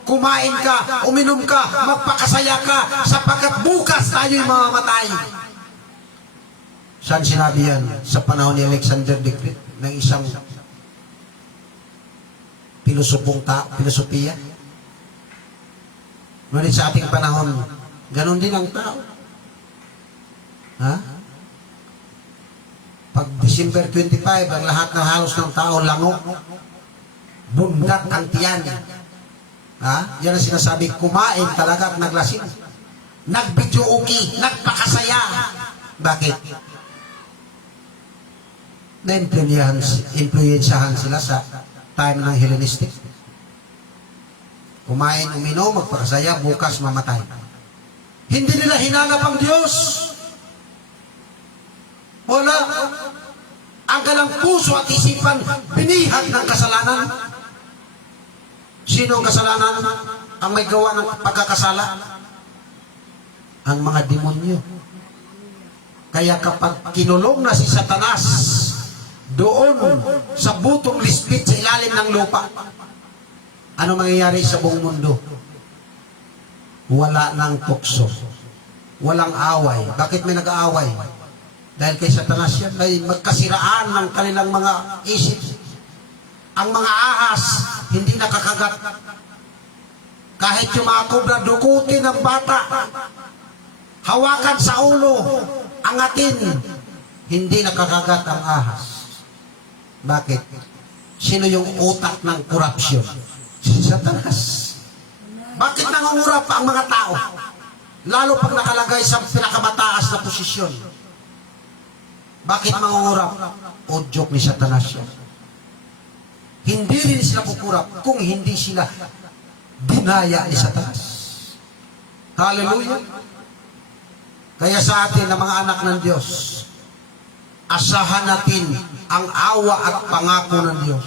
Kumain ka, uminom ka, magpakasaya ka, sapagkat bukas tayo'y mamamatay. Saan sinabi yan? Sa panahon ni Alexander the Great, ng isang filosofiya. Ngunit sa ating panahon, ganon din ang tao. Ha? Pag December 25, ang lahat ng halos ng tao langok, bundak ang tiyan. Ha? Yan ang sinasabi, kumain talaga at naglasing. Nag-videoke, nagpakasaya. Bakit? Na-influensyahan sila sa time ng Hellenistic. Kumain, uminom, magpakasaya, bukas mamatay. Hindi nila hinanap ang Diyos. Wala. Ang kalang puso at isipan, binihag ng kasalanan. Sino ang kasalanan? Ang may gawa ng pagkakasala? Ang mga demonyo. Kaya kapag kinulong na si Satanas doon sa butong lispit sa ilalim ng lupa, ano mangyayari sa buong mundo? Wala nang tukso. Walang away. Bakit may nag-aaway? Dahil kay Satanas yan ay magkasiraan ng kanilang mga isip. Ang mga ahas, hindi nakakagat. Kahit yung mga kobra, dukutin ng bata. Hawakan sa ulo, angatin. Hindi nakakagat ang ahas. Bakit? Sino yung utak ng korupsyon? Si Satanas. Bakit nangungurap ang mga tao? Lalo pag nakalagay sa pinakamataas na posisyon. Bakit mangungurap? Udyok ni Satanas yan. Hindi rin sila kukurap kung hindi sila dinaya ni Satanas. Hallelujah! Kaya sa atin na mga anak ng Diyos, asahan natin ang awa at pangako ng Diyos.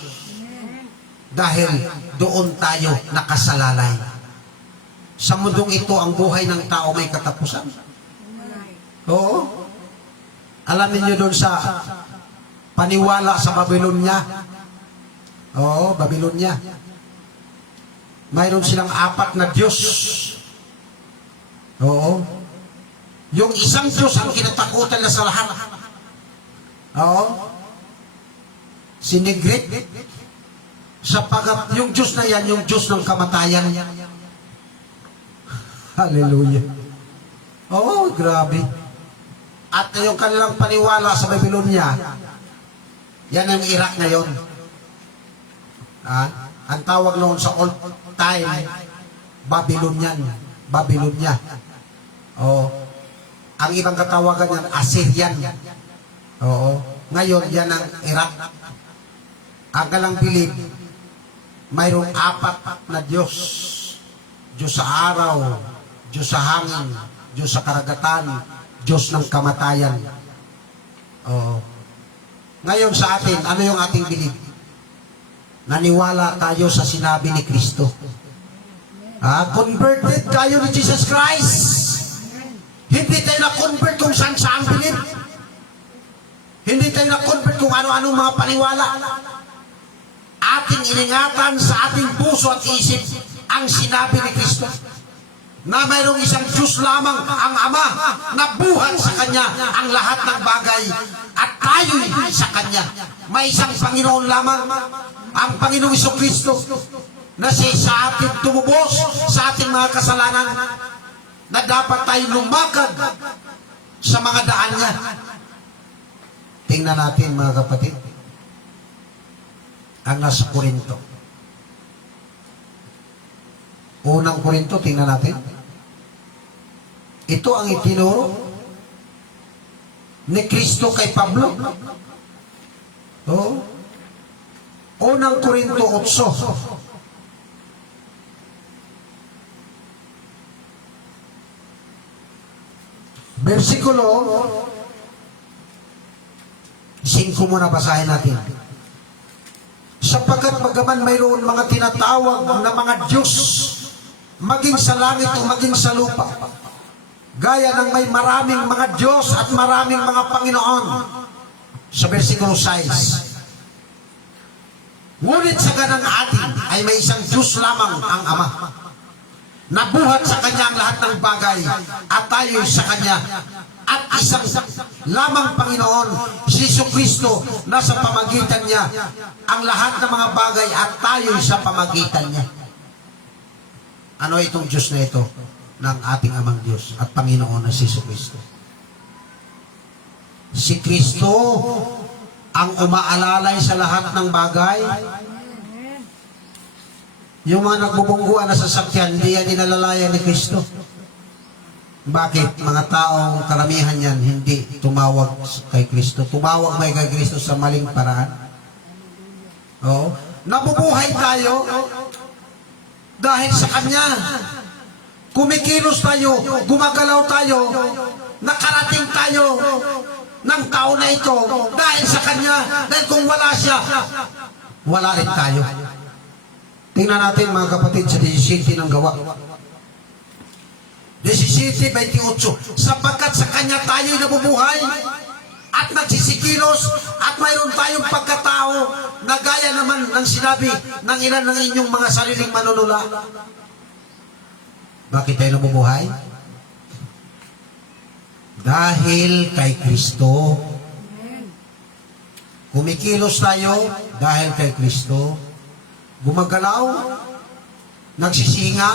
Dahil doon tayo nakasalalay. Sa mundong ito, ang buhay ng tao may katapusan. Oo. Alam niyo doon sa paniwala sa Babylonia. Oo, Babylonia. Mayroon silang 4 na Diyos. Oo. Yung isang Diyos ang kinatakutan na sa lahat. Oo. Sinigrit. Sapagat yung Diyos na yan, yung Diyos ng kamatayan. Hallelujah. Oo, grabe. At yung kanilang paniwala sa Babylonia, yan ang Iraq ngayon. Ang tawag noon sa old time, Babylonian. Babylonia. Oo. Ang ibang katawagan yan, Assyrian. Oo. Ngayon, yan ang Iraq. Ang kalang bilib, mayroong 4 na Diyos. Diyos sa araw, Diyos sa hangin, Diyos sa karagatan, Diyos ng kamatayan. Oo. Ngayon sa atin, ano yung ating bilib? Naniwala tayo sa sinabi ni Kristo. Converted tayo ni Jesus Christ. Hindi tayo na-convert kung saan-saan bilib. Hindi tayo na-convert kung ano-ano mga paniwala. Ating iningatan sa ating puso at isip ang sinabi ni Kristo. Na mayroong isang Diyos lamang ang Ama na buhat sa Kanya ang lahat ng bagay at tayo'y sa Kanya. May isang Panginoon lamang, ang Panginoong Jesucristo, na siya sa atin tumubos sa ating mga kasalanan, na dapat tayo lumakad sa mga daan niya. Tingnan natin mga kapatid, ang nasa Korinto. Unang Korinto, tingnan natin. Ito ang itinuro ni Kristo kay Pablo. Oh. Unang Korinto 8. Versikulo 5 muna basahin natin. Sapagkat bagaman mayroon mga tinatawag na mga Diyos, maging sa langit o maging sa lupa, gaya ng may maraming mga Diyos at maraming mga Panginoon. Sa versikulo 6. Ngunit sa ganang atin ay may isang Diyos lamang ang Ama, nabuhat sa Kanya ang lahat ng bagay at tayo sa Kanya, at isang lamang Panginoon, si Jesucristo, na sa pamagitan niya ang lahat ng mga bagay at tayo sa pamagitan niya. Ano itong Diyos na ito? Ng ating Amang Diyos at Panginoon na si Jesucristo. Si Kristo ang umaalalay sa lahat ng bagay. Yung mga nagbubungguan na sasakyan, hindi yan inalalayan ni Kristo. Bakit? Mga taong karamihan yan hindi tumawag kay Kristo. Tumawag may kay Kristo sa maling paraan. Oo. Nabubuhay tayo dahil sa Kanya. Kumikilos tayo, gumagalaw tayo, nakarating tayo ng tao na ito dahil sa Kanya. Dahil kung wala siya, wala rin tayo. Tingnan natin mga kapatid sa 17 ng Gawa. 17:28. Sapagkat sa Kanya tayo'y nabubuhay at nagsisikilos at mayroon tayong pagkatao na gaya naman ng sinabi ng ilan ng inyong mga sariling manunula. Bakit tayo nabubuhay? Dahil kay Kristo. Kumikilos tayo dahil kay Kristo. Gumagalaw, nagsisinga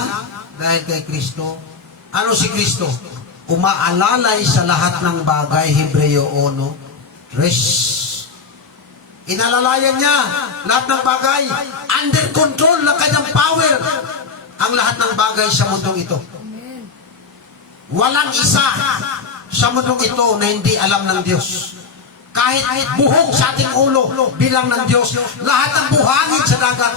dahil kay Kristo. Ano si Kristo? Umaalalay sa lahat ng bagay, Hebreo 1:3. Inalalayan niya lahat ng bagay. Under control ng Kanyang power ang lahat ng bagay sa mundong ito. Walang isa sa mundong ito na hindi alam ng Diyos. Kahit buhok sa ating ulo, bilang ng Diyos. Lahat ng buhangin sa dagat.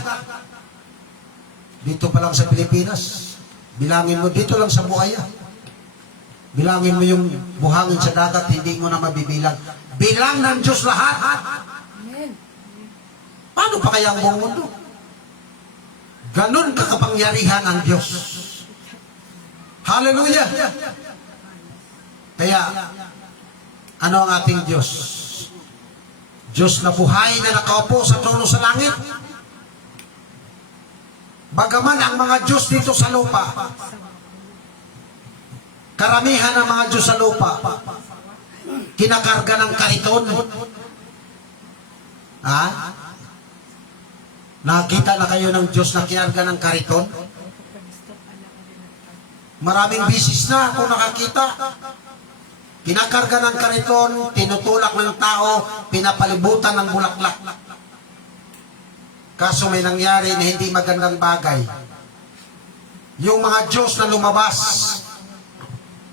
Dito pa lang sa Pilipinas, bilangin mo dito lang sa Buaya. Bilangin mo yung buhangin sa dagat, hindi mo na mabibilang. Bilang ng Diyos lahat. Paano pa kaya ang buong mundo? Ganon kakapangyarihan ang Diyos. Hallelujah! Kaya, ano ang ating Diyos? Diyos na buhay na nakaupo sa trono sa langit. Bagaman ang mga Diyos dito sa lupa, karamihan ng mga Diyos sa lupa, kinakarga ng kariton. Ha? Nakita na kayo ng Diyos na kinarga ng kariton? Maraming bisis na ako nakakita. Kinakarga ng kariton, tinutulak ng tao, pinapalibutan ng bulaklak. Kaso may nangyari na hindi magandang bagay. Yung mga Diyos na lumabas,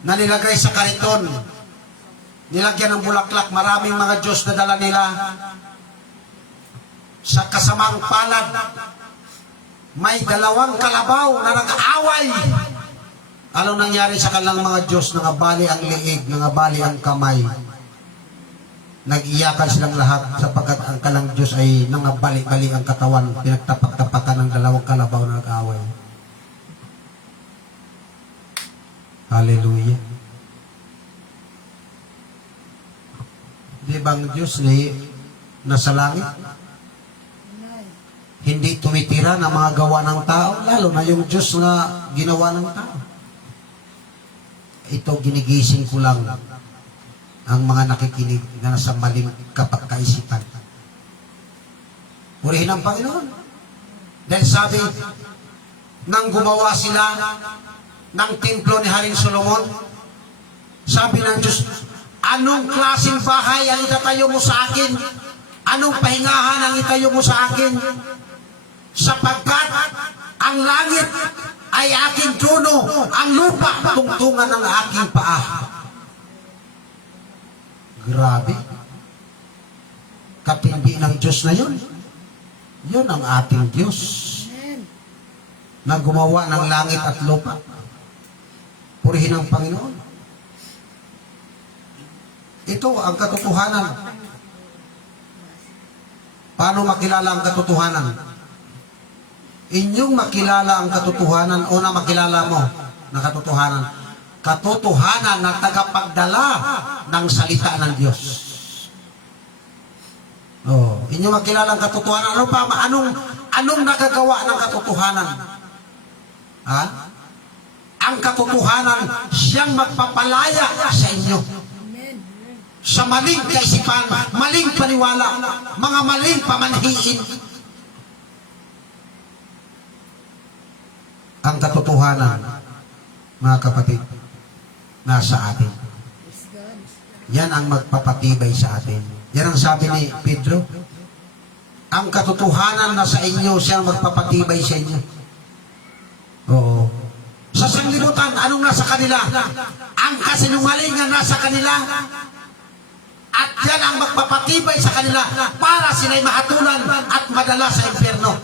na nilagay sa kariton, nilagyan ng bulaklak, maraming mga Diyos na dala nila sa kasamang palad. May dalawang kalabaw na nag-aaway. Anong nangyari sa kanilang mga Diyos? Nangabali ang liig, nangabali ang kamay. Nag-iyakan silang lahat sapagkat ang kalang Diyos ay nangabali-bali ang katawan. Pinagtapak-tapakan ng dalawang kalabaw na nag-aaway. Hallelujah. Di bang Diyos ni nasa langit? Hindi tumitira ng mga gawa ng tao, lalo na yung Diyos na ginawa ng tao. Ito, ginigising ko lang ang mga nakikinig na nasa maling kapagkaisipan. Purihin ang Panginoon. Dahil sabi, nang gumawa sila ng templo ni Haring Solomon, sabi ng Diyos, anong klaseng bahay ang itatayo mo sa akin? Anong pahingahan ang itayo mo sa akin? Sapagkat ang langit ay aking trono, ang lupa tungtungan ng aking paa. Grabe. Katindi ng Diyos na yun. Yun ang ating Diyos na gumawa ng langit at lupa. Purihin ang Panginoon. Ito ang katotohanan. Paano makilala ang katotohanan? Inyong makilala ang katotohanan o na makilala mo na katotohanan. Katotohanan na tagapagdala ng salita ng Diyos. Oh, inyong makilala ang katotohanan. Ano pa? Anong nagagawa ng katotohanan? Ha? Ang katotohanan, siyang magpapalaya sa inyo. Sa maling kaisipan, maling paniwala, mga maling pamanhiin. Ang katotohanan, mga kapatid, nasa atin. Yan ang magpapatibay sa atin. Yan ang sabi ni Pedro. Ang katotohanan nasa inyo, siya ang magpapatibay sa inyo. Oo. Sa sanglibutan, anong nasa kanila? Ang kasinungalingan nasa kanila. At yan ang magpapatibay sa kanila para sila'y mahatulan at madala sa impyerno.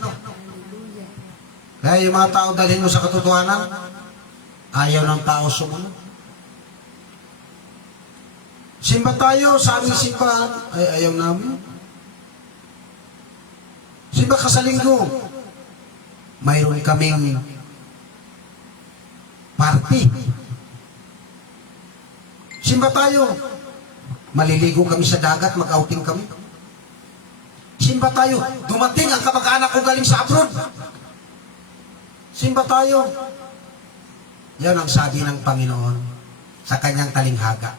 Kaya yung mga tao dalhin mo sa katotohanan, ayaw ng tao sumunod. Simba tayo sa aming simbahan, ay ayaw namin. Simba ka sa linggo, mayroon kaming party. Simba tayo, maliligo kami sa dagat, mag-outing kami. Simba tayo, dumating ang kamag-anak ko galing sa abroad. Simba tayo. Yan ang sabi ng Panginoon sa kanyang talinghaga.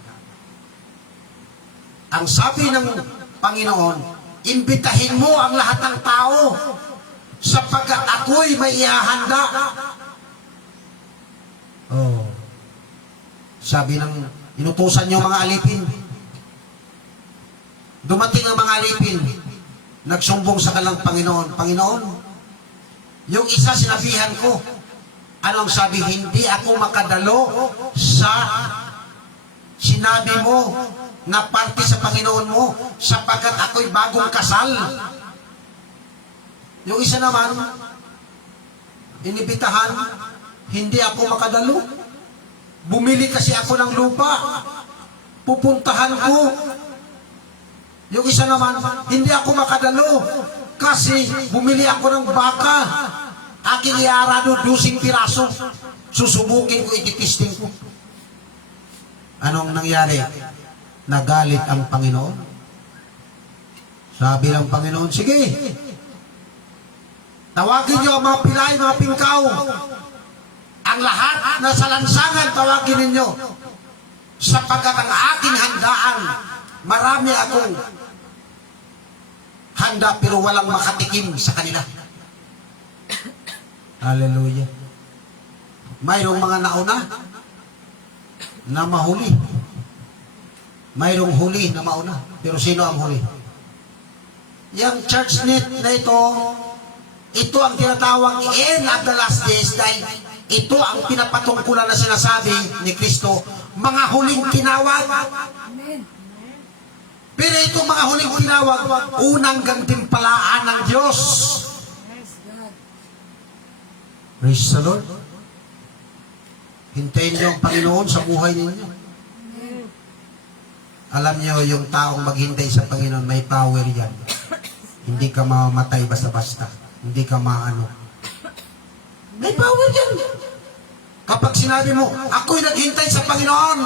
Ang sabi ng Panginoon, imbitahin mo ang lahat ng tao sapagkat ako'y may ihahanda. Oh. Sabi ng inutusan niyo mga alipin. Dumating ang mga alipin, nagsumbong sa kanilang Panginoon, Panginoon, yung isa sinabihan ko, anong sabi? Hindi ako makadalo sa sinabi mo na parte sa Panginoon mo sapagkat ako'y bagong kasal. Yung isa naman, inibitahan, hindi ako makadalo. Bumili kasi ako ng lupa. Pupuntahan ko. Yung isa naman, hindi ako makadalo kasi bumili ako ng baka. Aking iarado 12 piraso. Susubukin ko, ititesting ko. Anong nangyari? Nagalit ang Panginoon. Sabi ng Panginoon, sige, tawagin niyo ang mga pilay, mga pingkaw. Ang lahat na sa lansangan, tawagin ninyo. Sapagkat ang aking handaan, marami akong handa pero walang makatikim sa kanila. Hallelujah. Mayroong mga nauna na mahuli. Mayroong huli na mauna. Pero sino ang huli? Yung church net na ito ang tinatawag end of the last days dahil ito ang pinapatungkulan na sinasabi ni Kristo, mga huling tinawag. Amen. Pero itong mga huling tinawag, unang gantimpalaan ng Diyos. Praise God. Praise the Lord. Hintayin niyo ang Panginoon sa buhay ninyo. Amen. Alam niyo, yung taong maghintay sa Panginoon, may power yan. Hindi ka mamamatay basta-basta. Hindi ka maano. May power yan. Kapag sinabi mo, ako'y naghintay sa Panginoon,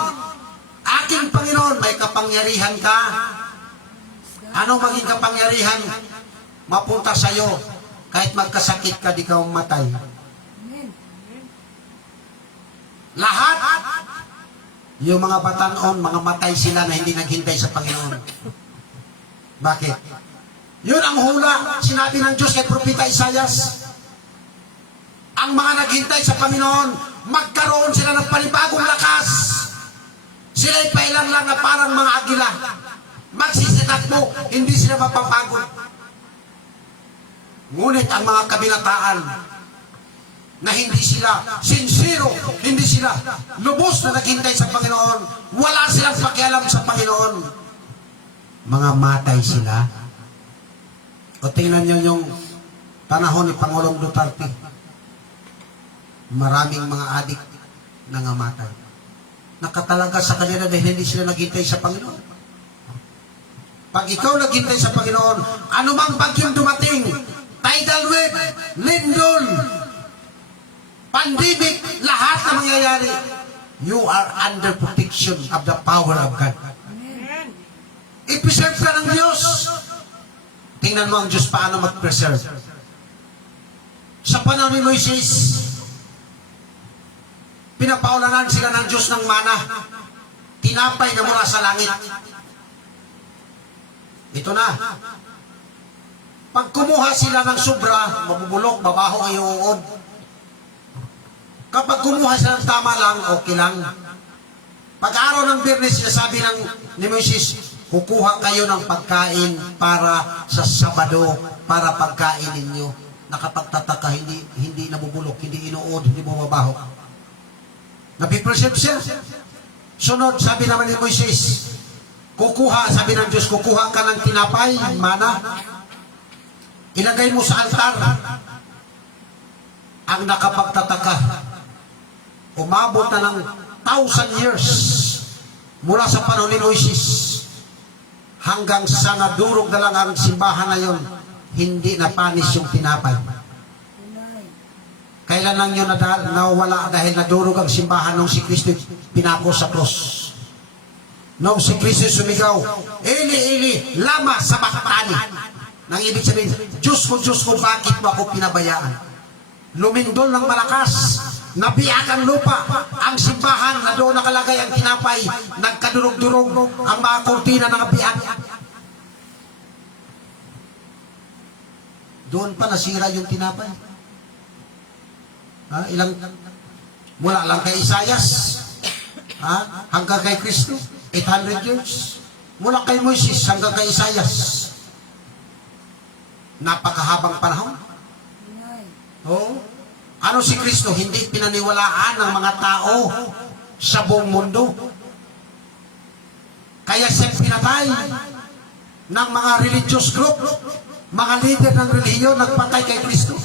aking Panginoon, may kapangyarihan ka. Anong maging kapangyarihan? Mapunta sa'yo. Kahit magkasakit ka, di ka mamatay. Amen. Lahat, yung mga batanon, mga matay sila na hindi naghintay sa Panginoon. Bakit? Yun ang hula, sinabi ng Diyos kay Propeta Isaias. Ang mga naghintay sa Panginoon, magkaroon sila ng panibagong lakas. Sila'y pailang lang na parang mga agila. Magsisitakbo, hindi sila mapapagod. Ngunit ang mga kabinataan, na hindi sila sincero, hindi sila lubos na naghintay sa Panginoon, wala silang pakialam sa Panginoon. Mga matay sila. O tingnan nyo yung panahon ni Pangulong Duterte. Maraming mga adik nangamatay. Nakatalaga sa kanila dahil hindi sila naghintay sa Panginoon. Pag ikaw naghintay sa Panginoon, anumang bagyong dumating, tidal wave, lindol, pandemic, lahat na mangyayari, you are under protection of the power of God. Amen. I-preserve ka ng Diyos. Tingnan mo ang Diyos paano mag-preserve. Sa panahon ni Moises, pinapaulanan sila ng Diyos ng mana. Tinapay na mula sa langit. Ito na. Pag kumuha sila ng sobra, mabubulok, mabaho ang iyong uod. Kapag kumuha sila ng tama lang, okay lang. Pag araw ng Biyernes, sinasabi ni Moises, kukuha kayo ng pagkain para sa Sabado, para pagkain ninyo. Nakapagtataka, hindi nabubulok, hindi inuod, hindi bumabaho. Napipreserve siya. Sunod, sabi naman ni Moises, kukuha, sabi ng Diyos, kukuha ka ng tinapay, mana, ilagay mo sa altar. Ang nakapagtataka, umabot na ng 1,000 years mula sa panahon ni Moises hanggang sa nadurog na lang ang simbahan na yon, hindi na panis yung tinapay. Amen. Kailan lang yun nawala dahil nadurog ang simbahan nung si Kristo pinako sa cross. Nung si Kristo sumigaw, Eli, Eli, lama sabachthani. Nang ibig sabihin, Diyos ko, bakit mo ako pinabayaan? Lumindol ng malakas, nabiyak ang lupa, ang simbahan na doon nakalagay ang tinapay, nagkadurog-durog, ang mga kortina nakabiyak. Doon pa nasira yung tinapay. Mula lang kay Isaias, hanggang kay Kristo, 800 years. Mula kay Moises hanggang kay Isaias. Napakahabang panahon. Amen. Oh. Ano si Kristo? Hindi pinaniwalaan ng mga tao sa buong mundo. Kaya siya pinatay ng mga religious group, mga leader ng relihiyon, nagpatay kay Kristo.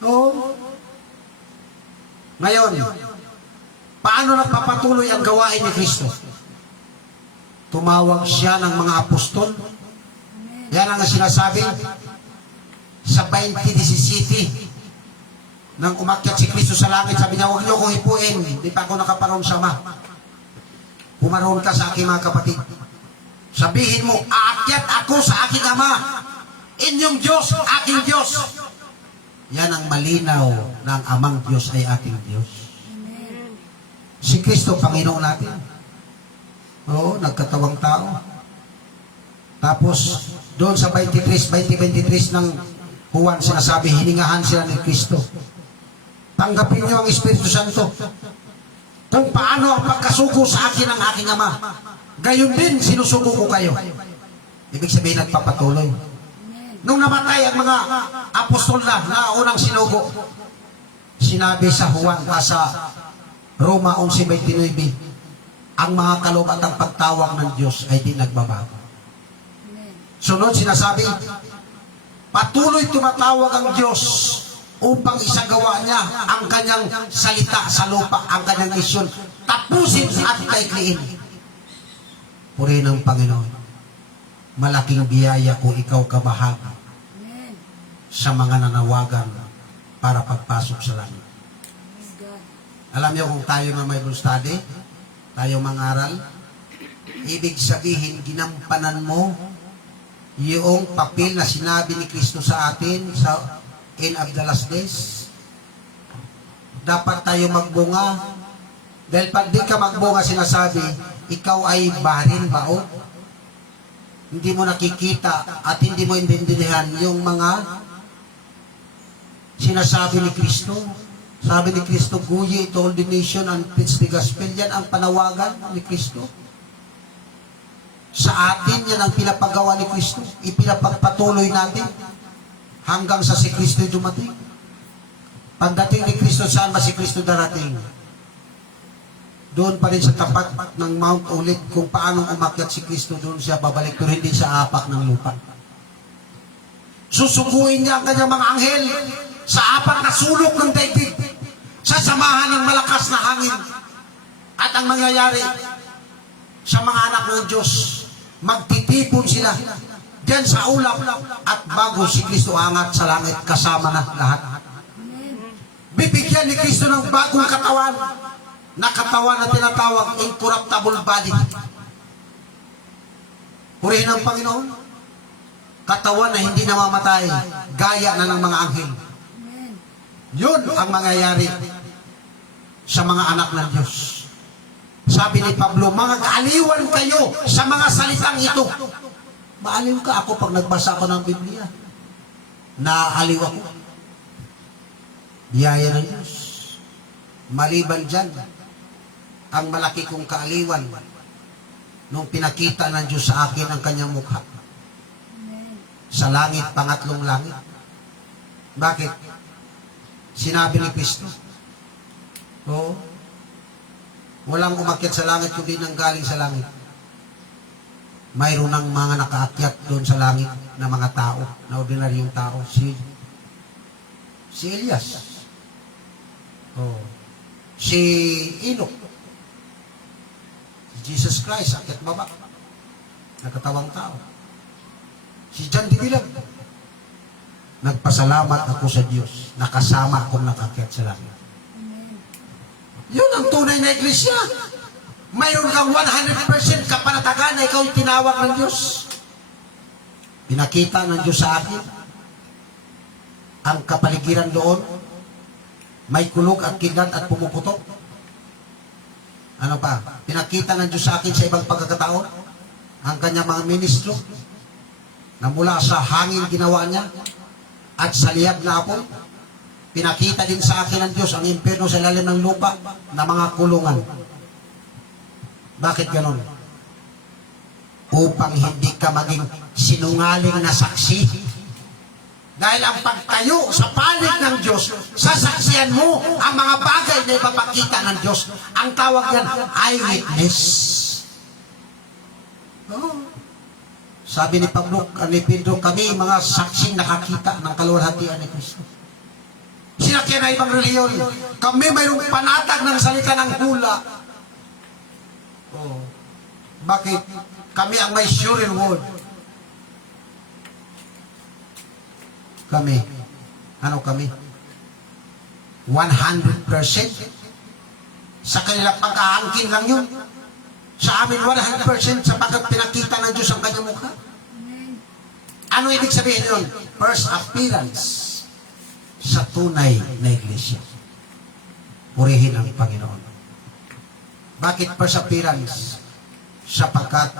Oh. Ngayon, paano nagpapatuloy ang gawain ni Kristo? Tumawag siya ng mga apostol. Yan ang sinasabi sa 20:17. Nang umakyat si Kristo sa langit, sabi niya, huwag niyo kong hipuin, di pa ako nakapanahon sa Ama. Pumaroon ka sa aking mga kapatid. Sabihin mo, aakyat ako sa aking Ama. Inyong Diyos, aking Diyos. Yan ang malinaw na ang Amang Diyos ay ating Diyos. Amen. Si Kristo, Panginoon natin. Oo, nagkatawang tao. Tapos, doon sa 20-23 ng Juan, sinasabi, hiningahan sila ni Kristo. Tanggapin niyo ang Espiritu Santo. Kung paano ang pagkasugo sa akin ng aking Ama, gayon din sinusugo ko kayo. Ibig sabihin, nagpapatuloy. Amen. Nung namatay ang mga apostol na unang sinugo, sinabi sa Juan, sa Roma 11:29, ang mga kaloob at ang pagtawag ng Diyos ay di nagbabago. Amen. Sunod, sinasabi, patuloy tumatawag ang Diyos upang isagawa niya ang kanyang salita sa lupa, ang kanyang misyon, tapusin at kaikliin. Purihin ng Panginoon. Malaking biyaya ko ikaw kabahagi Amen. sa mga nanawagan para pagpasok sa langit. Praise God. Alam niyo kung tayo nga may Bible study, tayo mangaral, ibig sabihin, ginampanan mo yung papel na sinabi ni Kristo sa atin sa end of the last days. Dapat tayo magbunga. Dahil pag di ka magbunga, sinasabi, ikaw ay baril bao. Hindi mo nakikita at hindi mo intindihan yung mga sinasabi ni Kristo. Sabi ni Kristo, go ye to all the nation and preach the gospel. Yan ang panawagan ni Kristo. Sa atin, yan ang pinapagawa ni Kristo. Ipinapagpatuloy natin hanggang sa si Kristo dumating. Pagdating ni Kristo, saan ba si Kristo darating? Doon pa rin sa tapat ng Mount Olive, kung paano umakyat si Kristo, doon siya babalik, pero hindi sa apak ng lupa. Susuguin niya ang kanyang mga anghel sa apak na sulok ng daigdig, sasamahan ng malakas na hangin. At ang mangyayari sa mga anak ng Diyos, magtitipon sila diyan sa ulap, at bago si Kristo angat sa langit, kasama na lahat. Amen. Bibigyan ni Kristo ng bagong katawan, na katawan na tinatawag incorruptible body. Purihin ng Panginoon. Katawan na hindi namamatay, gaya na ng mga anghel. Amen. Yun ang mangyayari sa mga anak ng Diyos. Sabi ni Pablo, mga kaaliwan kayo sa mga salitang ito. Maaliw ka. Ako pag nagbasa ko ng Biblia, naaaliw ako. Biyaya ng Diyos. Maliban dyan, ang malaki kong kaaliwan nung pinakita ng Diyos sa akin ang kanyang mukha Amen. sa langit, pangatlong langit. Bakit? Sinabi ni Kristo. Oo. Walang umakyat sa langit kundi nang galing sa langit. Mayroon ng mga nakaakyat doon sa langit na mga tao, na ordinaryong tao. Si Elias. Oh. Si Enoch. Si Jesus Christ, akyat baba. Nakatawang tao. Si John Dibilag. Nagpasalamat ako sa Diyos. Nakasama akong nakakyat sa langit. Amen. Yun ang tunay na iglesia. Mayroon kang 100% kapanatagan na ikaw yung tinawag ng Diyos. Pinakita ng Diyos sa akin ang kapaligiran doon. May kulog at kidlat at pumuputok. Ano pa? Pinakita ng Diyos sa akin sa ibang pagkakataon ang kanyang mga ministro na mula sa hangin ginawa niya at sa liyab na apoy. Pinakita din sa akin ng Diyos ang impyerno sa ilalim ng lupa na mga kulungan. Bakit ganon? Upang hindi ka maging sinungaling na saksi. Dahil ang pagtayo sa panig ng Diyos, sasaksiyan mo ang mga bagay na ipapakita ng Diyos. Ang tawag yan, eyewitness. Oh. Sabi ni Pablo, ni Pedro, kami mga saksing nakakita ng kaluwalhatian ni Kristo. Sinakyan na ibang reliyon. Kami mayroong panatag ng salita ng hula. Oh. Bakit? Kami ang may sure word. Kami. Ano kami? 100%. Sa kanilang pag-aangkin lang yun. Sa amin 100% sapagkat pinakita ng Diyos ang kanyang mukha. Amen. Ano ibig sabihin yun? First appearance sa tunay na iglesia. Purihin ang Panginoon. Bakit first appearance? Sapagkat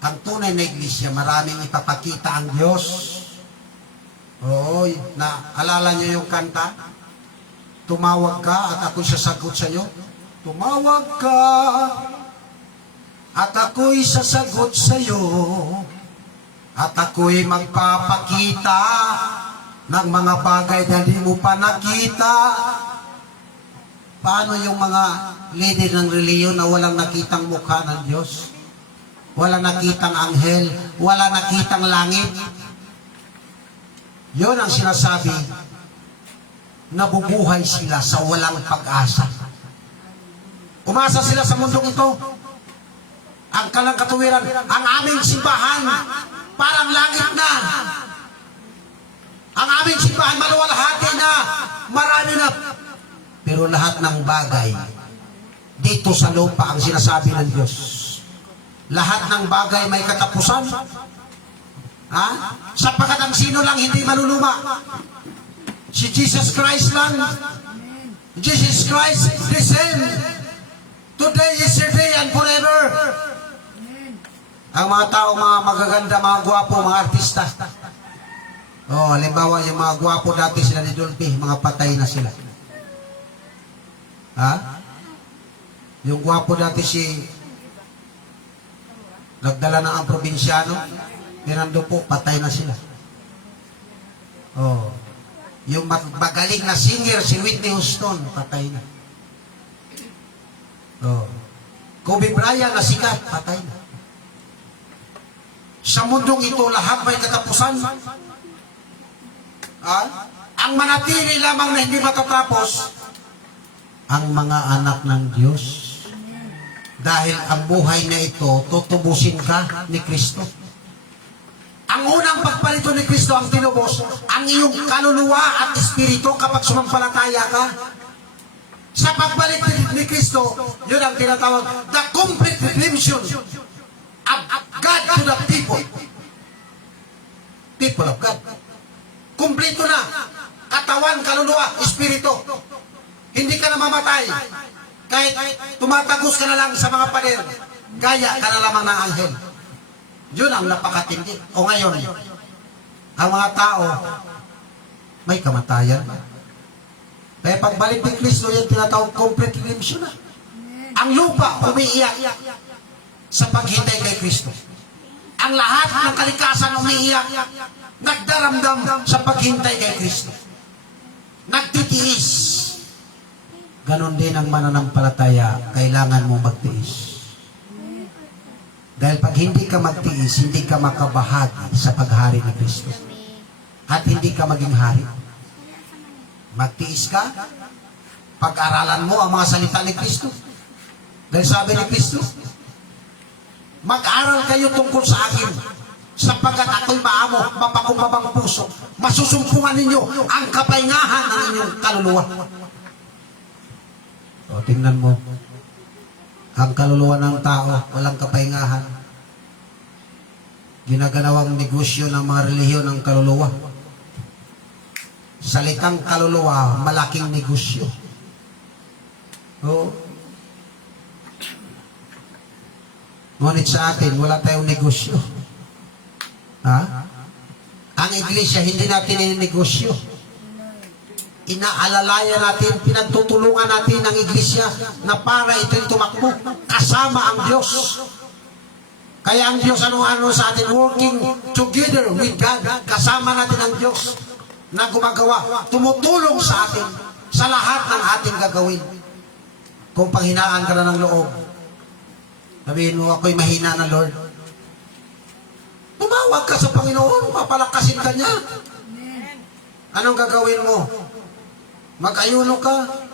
ang tunay na iglesia, maraming ipapakita ang Diyos. Oo, alala niyo yung kanta? Tumawag ka at ako'y sasagot sa iyo. Tumawag ka at ako'y sasagot sa iyo. At ako'y magpapakita ng mga bagay na di mo pa nakita. Paano yung mga leader ng reliyon na walang nakitang mukha ng Diyos? Walang nakitang anghel? Walang nakitang langit? Yun ang sinasabi, nabubuhay sila sa walang pag-asa. Umasa sila sa mundong ito. Ang kalang katuwiran, ang aming simbahan, parang langit na. Ang aming simbahan, maluwalhati na, marami na. Pero lahat ng bagay, dito sa lupa ang sinasabi ng Diyos. Lahat ng bagay may katapusan. Ha? Sapagkat ang sino lang hindi maluluma. Si Jesus Christ lang. Jesus Christ the same. Today, yesterday, and forever. Ang mga tao, mga magaganda, mga gwapo, mga artista. Halimbawa, yung mga gwapo dati sila ni Dolphy, mga patay na sila. Ha? Yung gwapo dati nagdala na ang probinsyano, Mirando po, patay na sila. Yung magaling na singer, si Whitney Houston, patay na. Kobe Bryant na sikat, patay na. Sa mundong ito, lahat may katapusan. Ang manatili lamang na hindi matatapos, ang mga anak ng Diyos. Dahil ang buhay na ito, tutubusin ka ni Kristo. Ang unang pagpalito ni Kristo ang tinubos, ang iyong kaluluwa at espiritu kapag sumampalataya ka. Sa pagbalik ni Kristo, yun ang tinatawag, the complete redemption of God to the people. People of God. Kumplito na. Katawan, kaluluwa, espiritu. Hindi ka na mamatay. Kahit tumatagos ka na lang sa mga pader, gaya ka na lamang ng anghel. Yun ang napakatindi. O ngayon, ang mga tao, may kamatayan. Kaya pagbalik ni Kristo, yung tinatawag complete redemption na. Ang lupa, umiiyak sa paghintay kay Kristo. Ang lahat ng kalikasan umiiyak, nagdaramdam sa paghintay kay Kristo. Nagtitiis. Ganon din ang mananampalataya, kailangan mo magtiis. Dahil pag hindi ka magtiis, hindi ka makabahagi sa paghari ni Kristo. At hindi ka maging hari. Magtiis ka, pag-aralan mo ang mga salita ni Kristo. Dahil sabi ni Kristo, mag-aral kayo tungkol sa akin, sapagkat ako'y maamo, mapakumbabang puso, masusumpungan ninyo ang kapahingahan ng inyong kaluluwa. O, tingnan mo, ang kaluluwa ng tao, walang kapahingahan. Ginaganawang negosyo ng mga relihiyon ng kaluluwa. Salitang kaluluwa, malaking negosyo. O, ngunit sa atin, wala tayong negosyo. Ha? Ang iglesia, hindi natin ininegosyo. Inaalalaya natin, pinagtutulungan natin ang iglesia na para ito'y tumakbo kasama ang Diyos. Kaya ang Diyos ano-ano sa atin, working together with God, kasama natin ang Diyos na gumagawa, tumutulong sa atin sa lahat ng ating gagawin. Kung panghinaan ka na ng loob, sabihin mo, ako'y mahina na, Lord. Tumawag ka sa Panginoon, papalakasin ka niya. Anong gagawin mo? Mag-ayuno ka,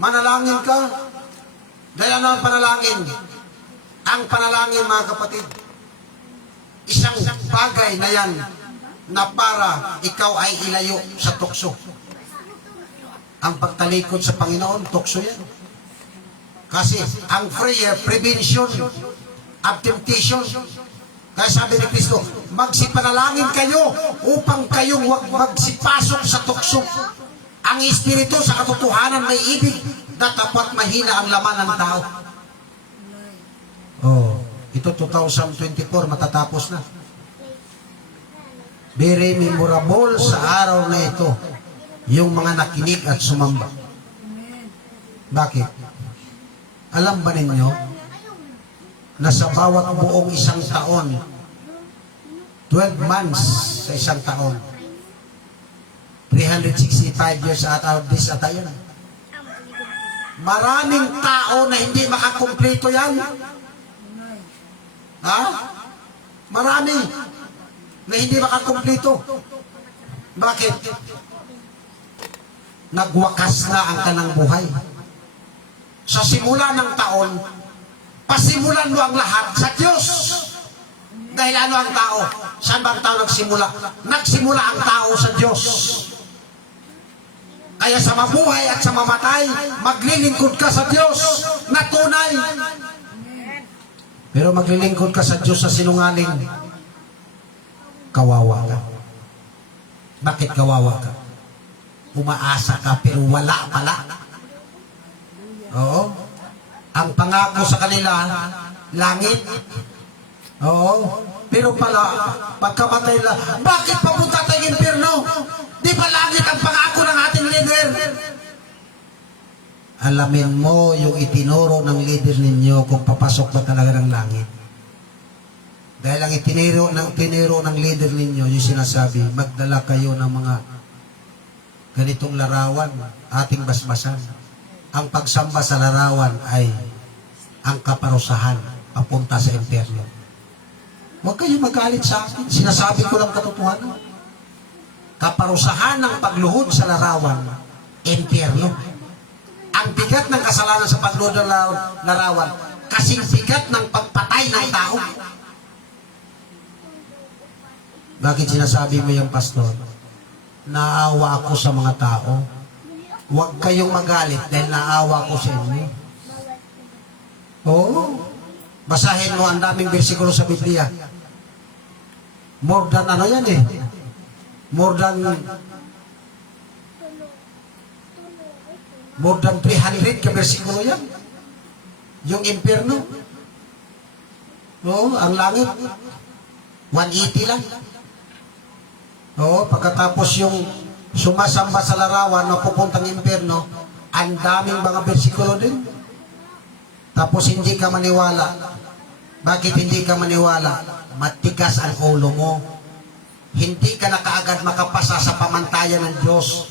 manalangin ka. Dahil ano ang panalangin? Ang panalangin, mga kapatid, isang bagay na yan na para ikaw ay ilayo sa tukso. Ang pagtalikod sa Panginoon, tukso yan. Kasi ang prayer, prevention of temptation. Kaya sabi ni Kristo, magsipanalangin kayo upang kayong huwag magsipasok sa tukso. Ang espiritu sa katotohanan may ibig na tapat mahina ang laman ng tao. Oh, ito 2024 matatapos na. Very memorable sa araw na ito yung mga nakinig at sumamba. Bakit? Alam ba ninyo na sa bawat buong isang taon, 12 months sa isang taon, 365 years out of this at ayun. Maraming tao na hindi makakumpleto yan. Ha? Marami na hindi makakumpleto. Bakit? Nagwakas na ang kanang buhay. Sa simula ng taon, pasimulan mo ang lahat sa Diyos. Dahil ano ang tao? Saan ba ang tao nagsimula? Nagsimula ang tao sa Diyos. Kaya sa mabuhay at sa mamatay, maglilingkod ka sa Diyos na tunay. Pero maglilingkod ka sa Diyos sa sinungaling, kawawa ka. Bakit kawawa ka? Umaasa ka pero wala pala. Oo. Ang pangako sa kanila, langit. Oo. Pero pala, pagkamatay lang, bakit papunta tayong impyerno? Di ba langit ang pangako ng ating leader? Alamin mo yung itinuro ng leader ninyo kung papasok ba talaga ng langit. Dahil ang itiniro ng leader ninyo, yung sinasabi, magdala kayo ng mga ganitong larawan, ating basbasan. Ang pagsamba sa larawan ay ang kaparusahan papunta sa impyerno. Huwag kayo magalit sa akin. Sinasabi ko lang katotohanan. Kaparusahan ng pagluhod sa larawan, impyerno. Ang bigat ng kasalanan sa pagluhod ng larawan, kasing bigat ng pagpatay ng tao. Bakit sinasabi mo yung pastor? Naawa ako sa mga tao. Huwag kayong magalit dahil naawa ko sa inyo. Oo. Basahin mo ang daming bersikulo sa Biblia. More than ano yan eh. More than 300 ka bersikulo yan. Yung impyerno. Oo, ang langit. 180 lang. Oo, pagkatapos yung sumasamba sa larawan na pupuntang impyerno, ang daming mga bersikulo din. Tapos hindi ka maniwala. Bakit hindi ka maniwala? Matigas ang ulo mo. Hindi ka na kaagad makapasa sa pamantayan ng Diyos.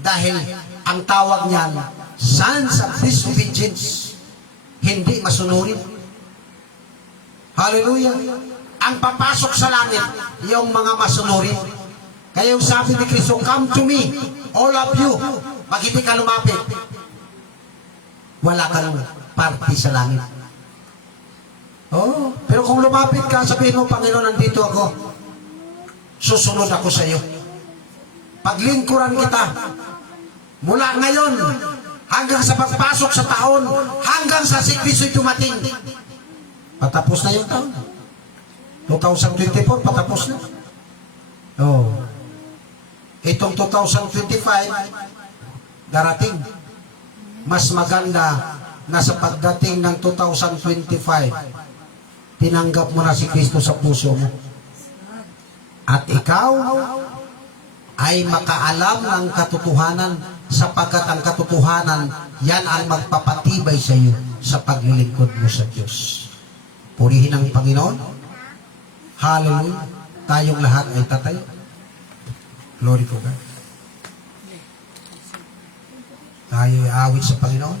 Dahil ang tawag niyan, sons of disobedience. Hindi masunurin. Hallelujah. Ang papasok sa langit, yung mga masunurin. Kaya yung sabi ni Kristo, come to me, all of you. Pag hindi ka lumapit, wala kang party sa langit. Oh, pero kung lumapit ka, sabihin mo, Panginoon, nandito ako. Susunod ako sa iyo. Paglingkuran kita. Mula ngayon, hanggang sa pagpasok sa taon, hanggang sa si Kristo'y dumating. Patapos na yung taon. 2024, patapos na. Oh. Itong 2025, darating. Mas maganda na sa pagdating ng 2025, tinanggap mo na si Kristo sa puso mo. At ikaw ay makaalam ng katotohanan sapagkat ang katotohanan, yan ang magpapatibay sa iyo sa paglilingkod mo sa Diyos. Purihin ang Panginoon. Hallelujah. Tayong lahat ay tatayo. Glory to God. Tayo ay awit sa Panginoon.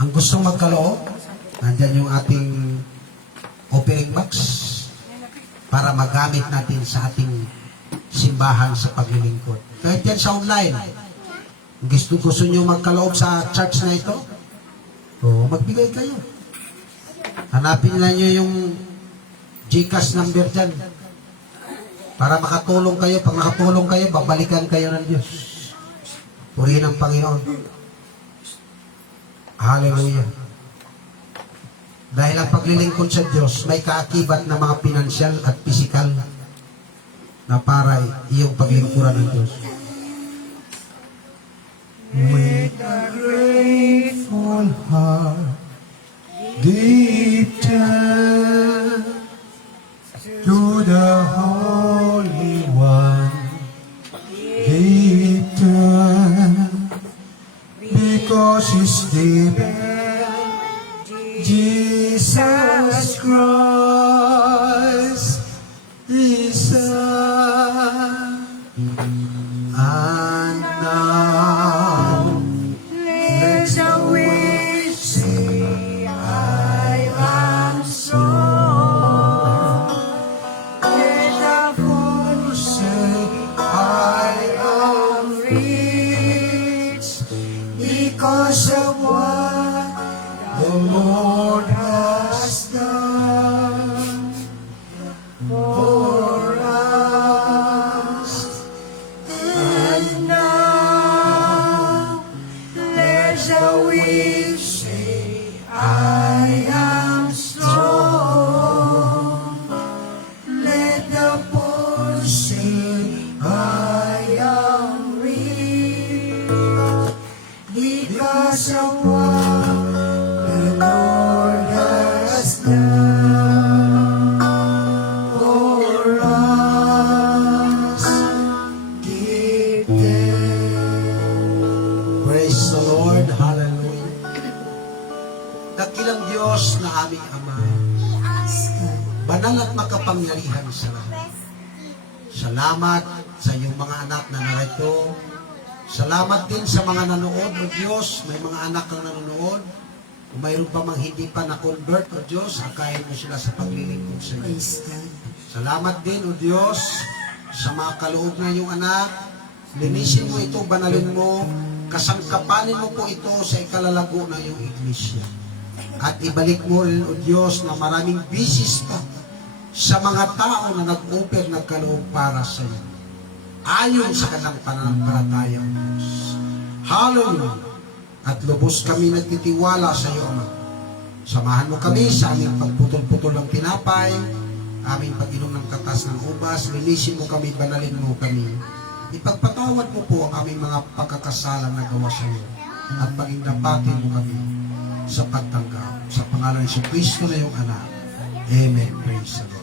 Ang gustong magkaloob, nandyan yung ating offering box para magamit natin sa ating simbahan sa paglilingkod. Kahit yan sa online, gusto nyo magkaloob sa church na ito, o magbigay kayo. Hanapin lang nyo yung GCash number dyan para makatulong kayo. Pag nakatulong kayo, babalikan kayo ng Diyos. Purihin ang Panginoon. Hallelujah. Dahil ang paglilingkod sa Diyos, may kaakibat na mga pinansyal at pisikal na para iyong paglingkuran ng Diyos. With a grateful heart, deep down to the Holy One, deep down, because He's given Jesus Christ, His Son, and now let the weak say, I am strong. Let the fool say, I am rich, because of what the Lord has done for us. And now let the weak say, I am strong. Let the poor say, I am rich, because of what the Lord has done for us. Give them. Praise the Lord. Hallelujah. Dakilang Diyos na aming Ama, banal at makapangyarihan sa lahat. Salamat sa iyong mga anak na narito. Salamat din sa mga nanood, O Diyos. May mga anak kang nanonood. Kung mayroon pa mang hindi pa na-convert, O Diyos, akayin mo sila sa paglilingkod sa iyo. Salamat din, O Diyos, sa mga kaloob na iyong anak. Linisin mo ito, banalin mo, kasangkapanin mo po ito sa ikalalago ng iyong iglesia. At ibalik mo rin, O Diyos, na maraming bisis pa sa mga tao na nag-offer ng kaloob para sa iyo, ayon sa kanilang pananampalataya, O Diyos. Hallelujah! At lubos kami nagtitiwala sa iyo, Ama. Samahan mo kami sa aming pagputol-putol ng tinapay, aming pag-inom ng katas ng ubas, linisin mo kami, banalin mo kami. Ipagpatawad mo po ang aming mga pagkakasalang na gawa sa iyo, at pag-indapatin mo kami sa pagtanggap. Sa pangalan ni Kristo na iyong anak. Amen. Praise the Lord.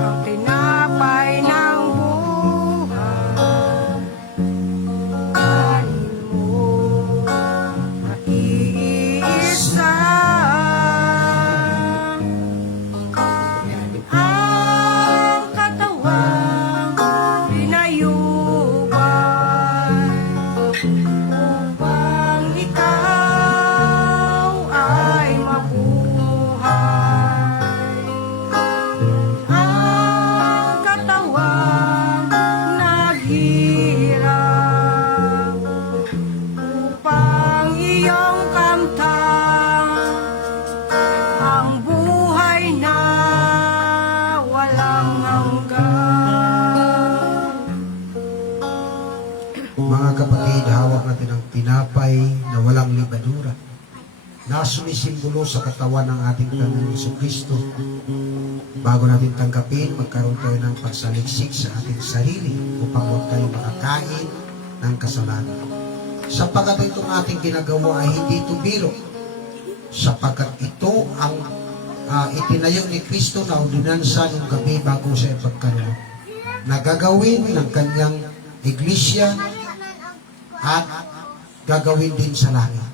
Ang tinapay ng buhay, kanin mo na iisa. Ang katawang pinayubay, upang ikaw ay mabuhay. Ang katawang naghirap, upang iyong kamtan ang buhay na walang hanggan. Mga kapatid, hawak natin ang tinapay na walang libadura na sumisimbolo sa katawan ng ating Panginoong Jesucristo. Bago natin tanggapin, magkaroon tayo ng pagsaliksik sa ating sarili upang huwag tayo makakain ng kasalanan. Sapagkat itong ating ginagawa ay hindi ito biro, sapagkat ito ang itinayo ni Kristo na ordinansa ng gabi bago sa ipagkaroon, na gagawin ng kanyang iglesia at gagawin din sa langit.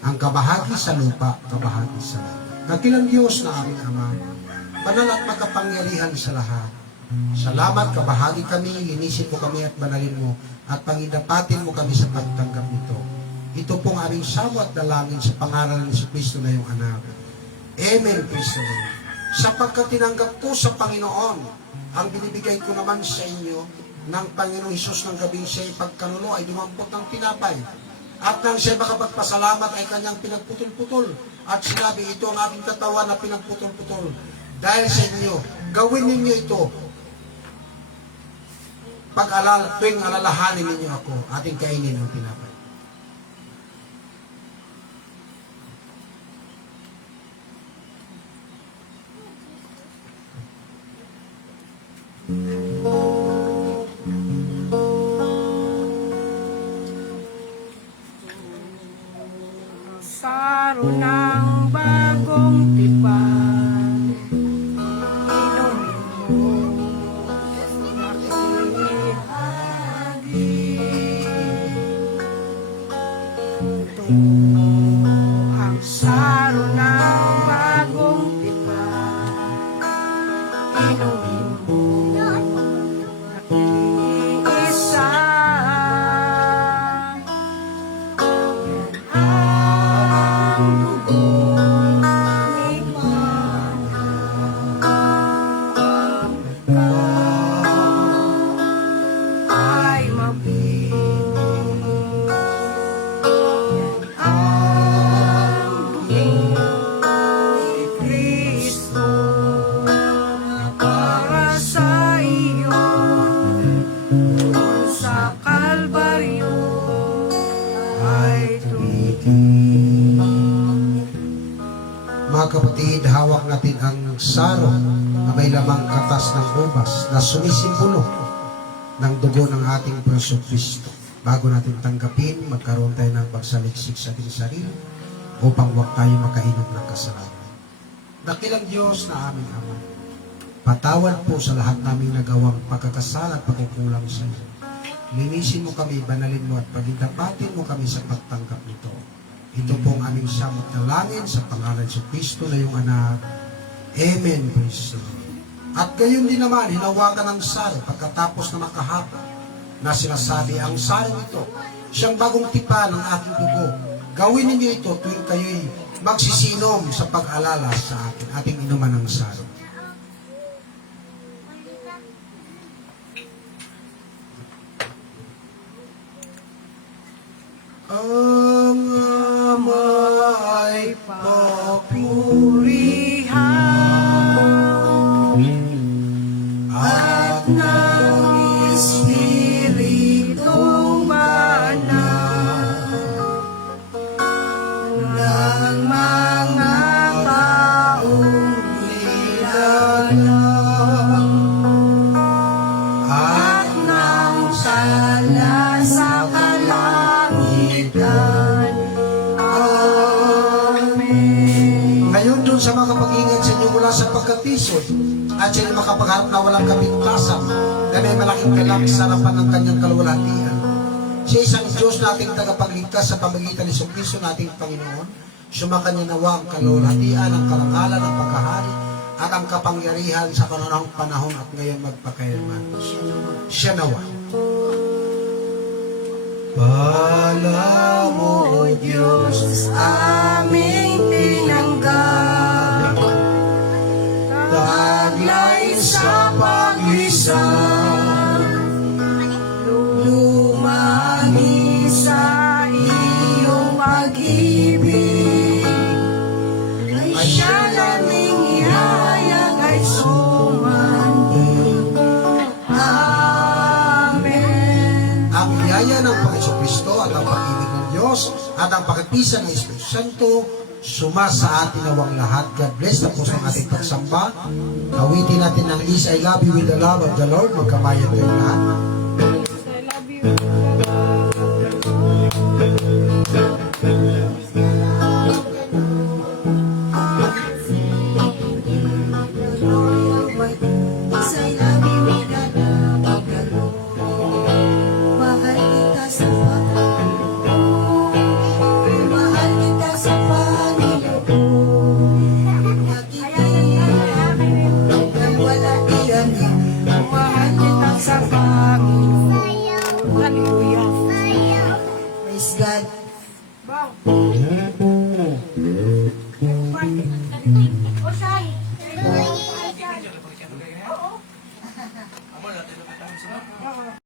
Ang kabahagi sa lupa, kabahagi sa langit. Dakilang Diyos na aming Ama, banal at makapangyarihan sa lahat. Salamat, kabahagi kami, linisin mo kami at banalin mo, at pangidapatin mo kami sa pagtanggap nito. Ito pong aming sawa at dalangin sa pangalan ni Kristo na iyong anak. Amen, praise the Lord. Sapagkat tinanggap ko sa Panginoon ang binibigay ko naman sa inyo ng Panginoong Hesus ng gabing siya'y pagkanulo ay dumampot ng tinapay. At nang siya makapagpasalamat ay kanyang pinagputol-putol. At sinabi, ito ang aking katawan na pinagputol-putol. Dahil sa inyo, gawin ninyo ito. Tuwing alalahanin ninyo ako, ating kainin ang tinapay. Saro ng bagong tipan, inumin mo, nakihagi. Ito ang saro ng bagong tipan, inumin mo, nakiisa. Ay mabibig ang dugo ni Kristo para sa iyo doon sa Kalbaryo ay tumigil. Mga kapatid, hawak natin ang saro na may lamang katas ng ubas na sumisimbolo ng dugo ng ating Preso Kristo. Bago natin tanggapin, magkaroon tayo ng pagsaliksik sa ating sarili upang huwag tayo makainom ng kasalanan. Dakilang Diyos na aming Ama, patawad po sa lahat naming nagawang pagkakasala at pagkukulang sa iyo. Linisin mo kami, banalin mo at pagindapatin mo kami sa pagtanggap nito. Ito po ang aming samot na langin sa pangalan sa Kristo na iyong anak. Amen, praise the Lord. At gayon din naman, hinawakan ng sari pagkatapos na makahapa na sinasabi, ang sari nito, siyang bagong tipan ng aking dugo. Gawin ninyo ito tuwing kayo'y magsisinom sa pag-alala sa akin. Ating inuman ng sari. Ang amay Purihan at ng Espiritong Banal ng mga taong nilalang at ng sala sa kalangitan. Amen. Ngayon dun sa mga pag-ingat sa inyo mula sa pagkatisod at siya makapagharap na walang kapintasan na may malaking kalaki sa harapan ng kanyang kalwalhatian. Siya isang Diyos nating tagapagligtas sa pamagitan ni Kristo nating Panginoon. Sumakanya nawa ang kalwalhatian, ang karangalan, ang pagkahari at ang kapangyarihan sa kanunang panahon at ngayon magpakailanman. Siya nawa. Pala mo, O Diyos, aming tinanggap, taglay sa pag-isang, lumani sa iyong pag-ibig, ay siya naming ihayag ay sumanding. Amen. ang biyaya ng Panginoon Kristo at ang pag-ibig ng Diyos at ang pakipisa ng Espiritu Santo suma sa atin nawang lahat. God bless. Tapos ang ating pagsamba. Kawitin natin ang Is I Love You with the Love of the Lord. Magkamayan tayo lahat.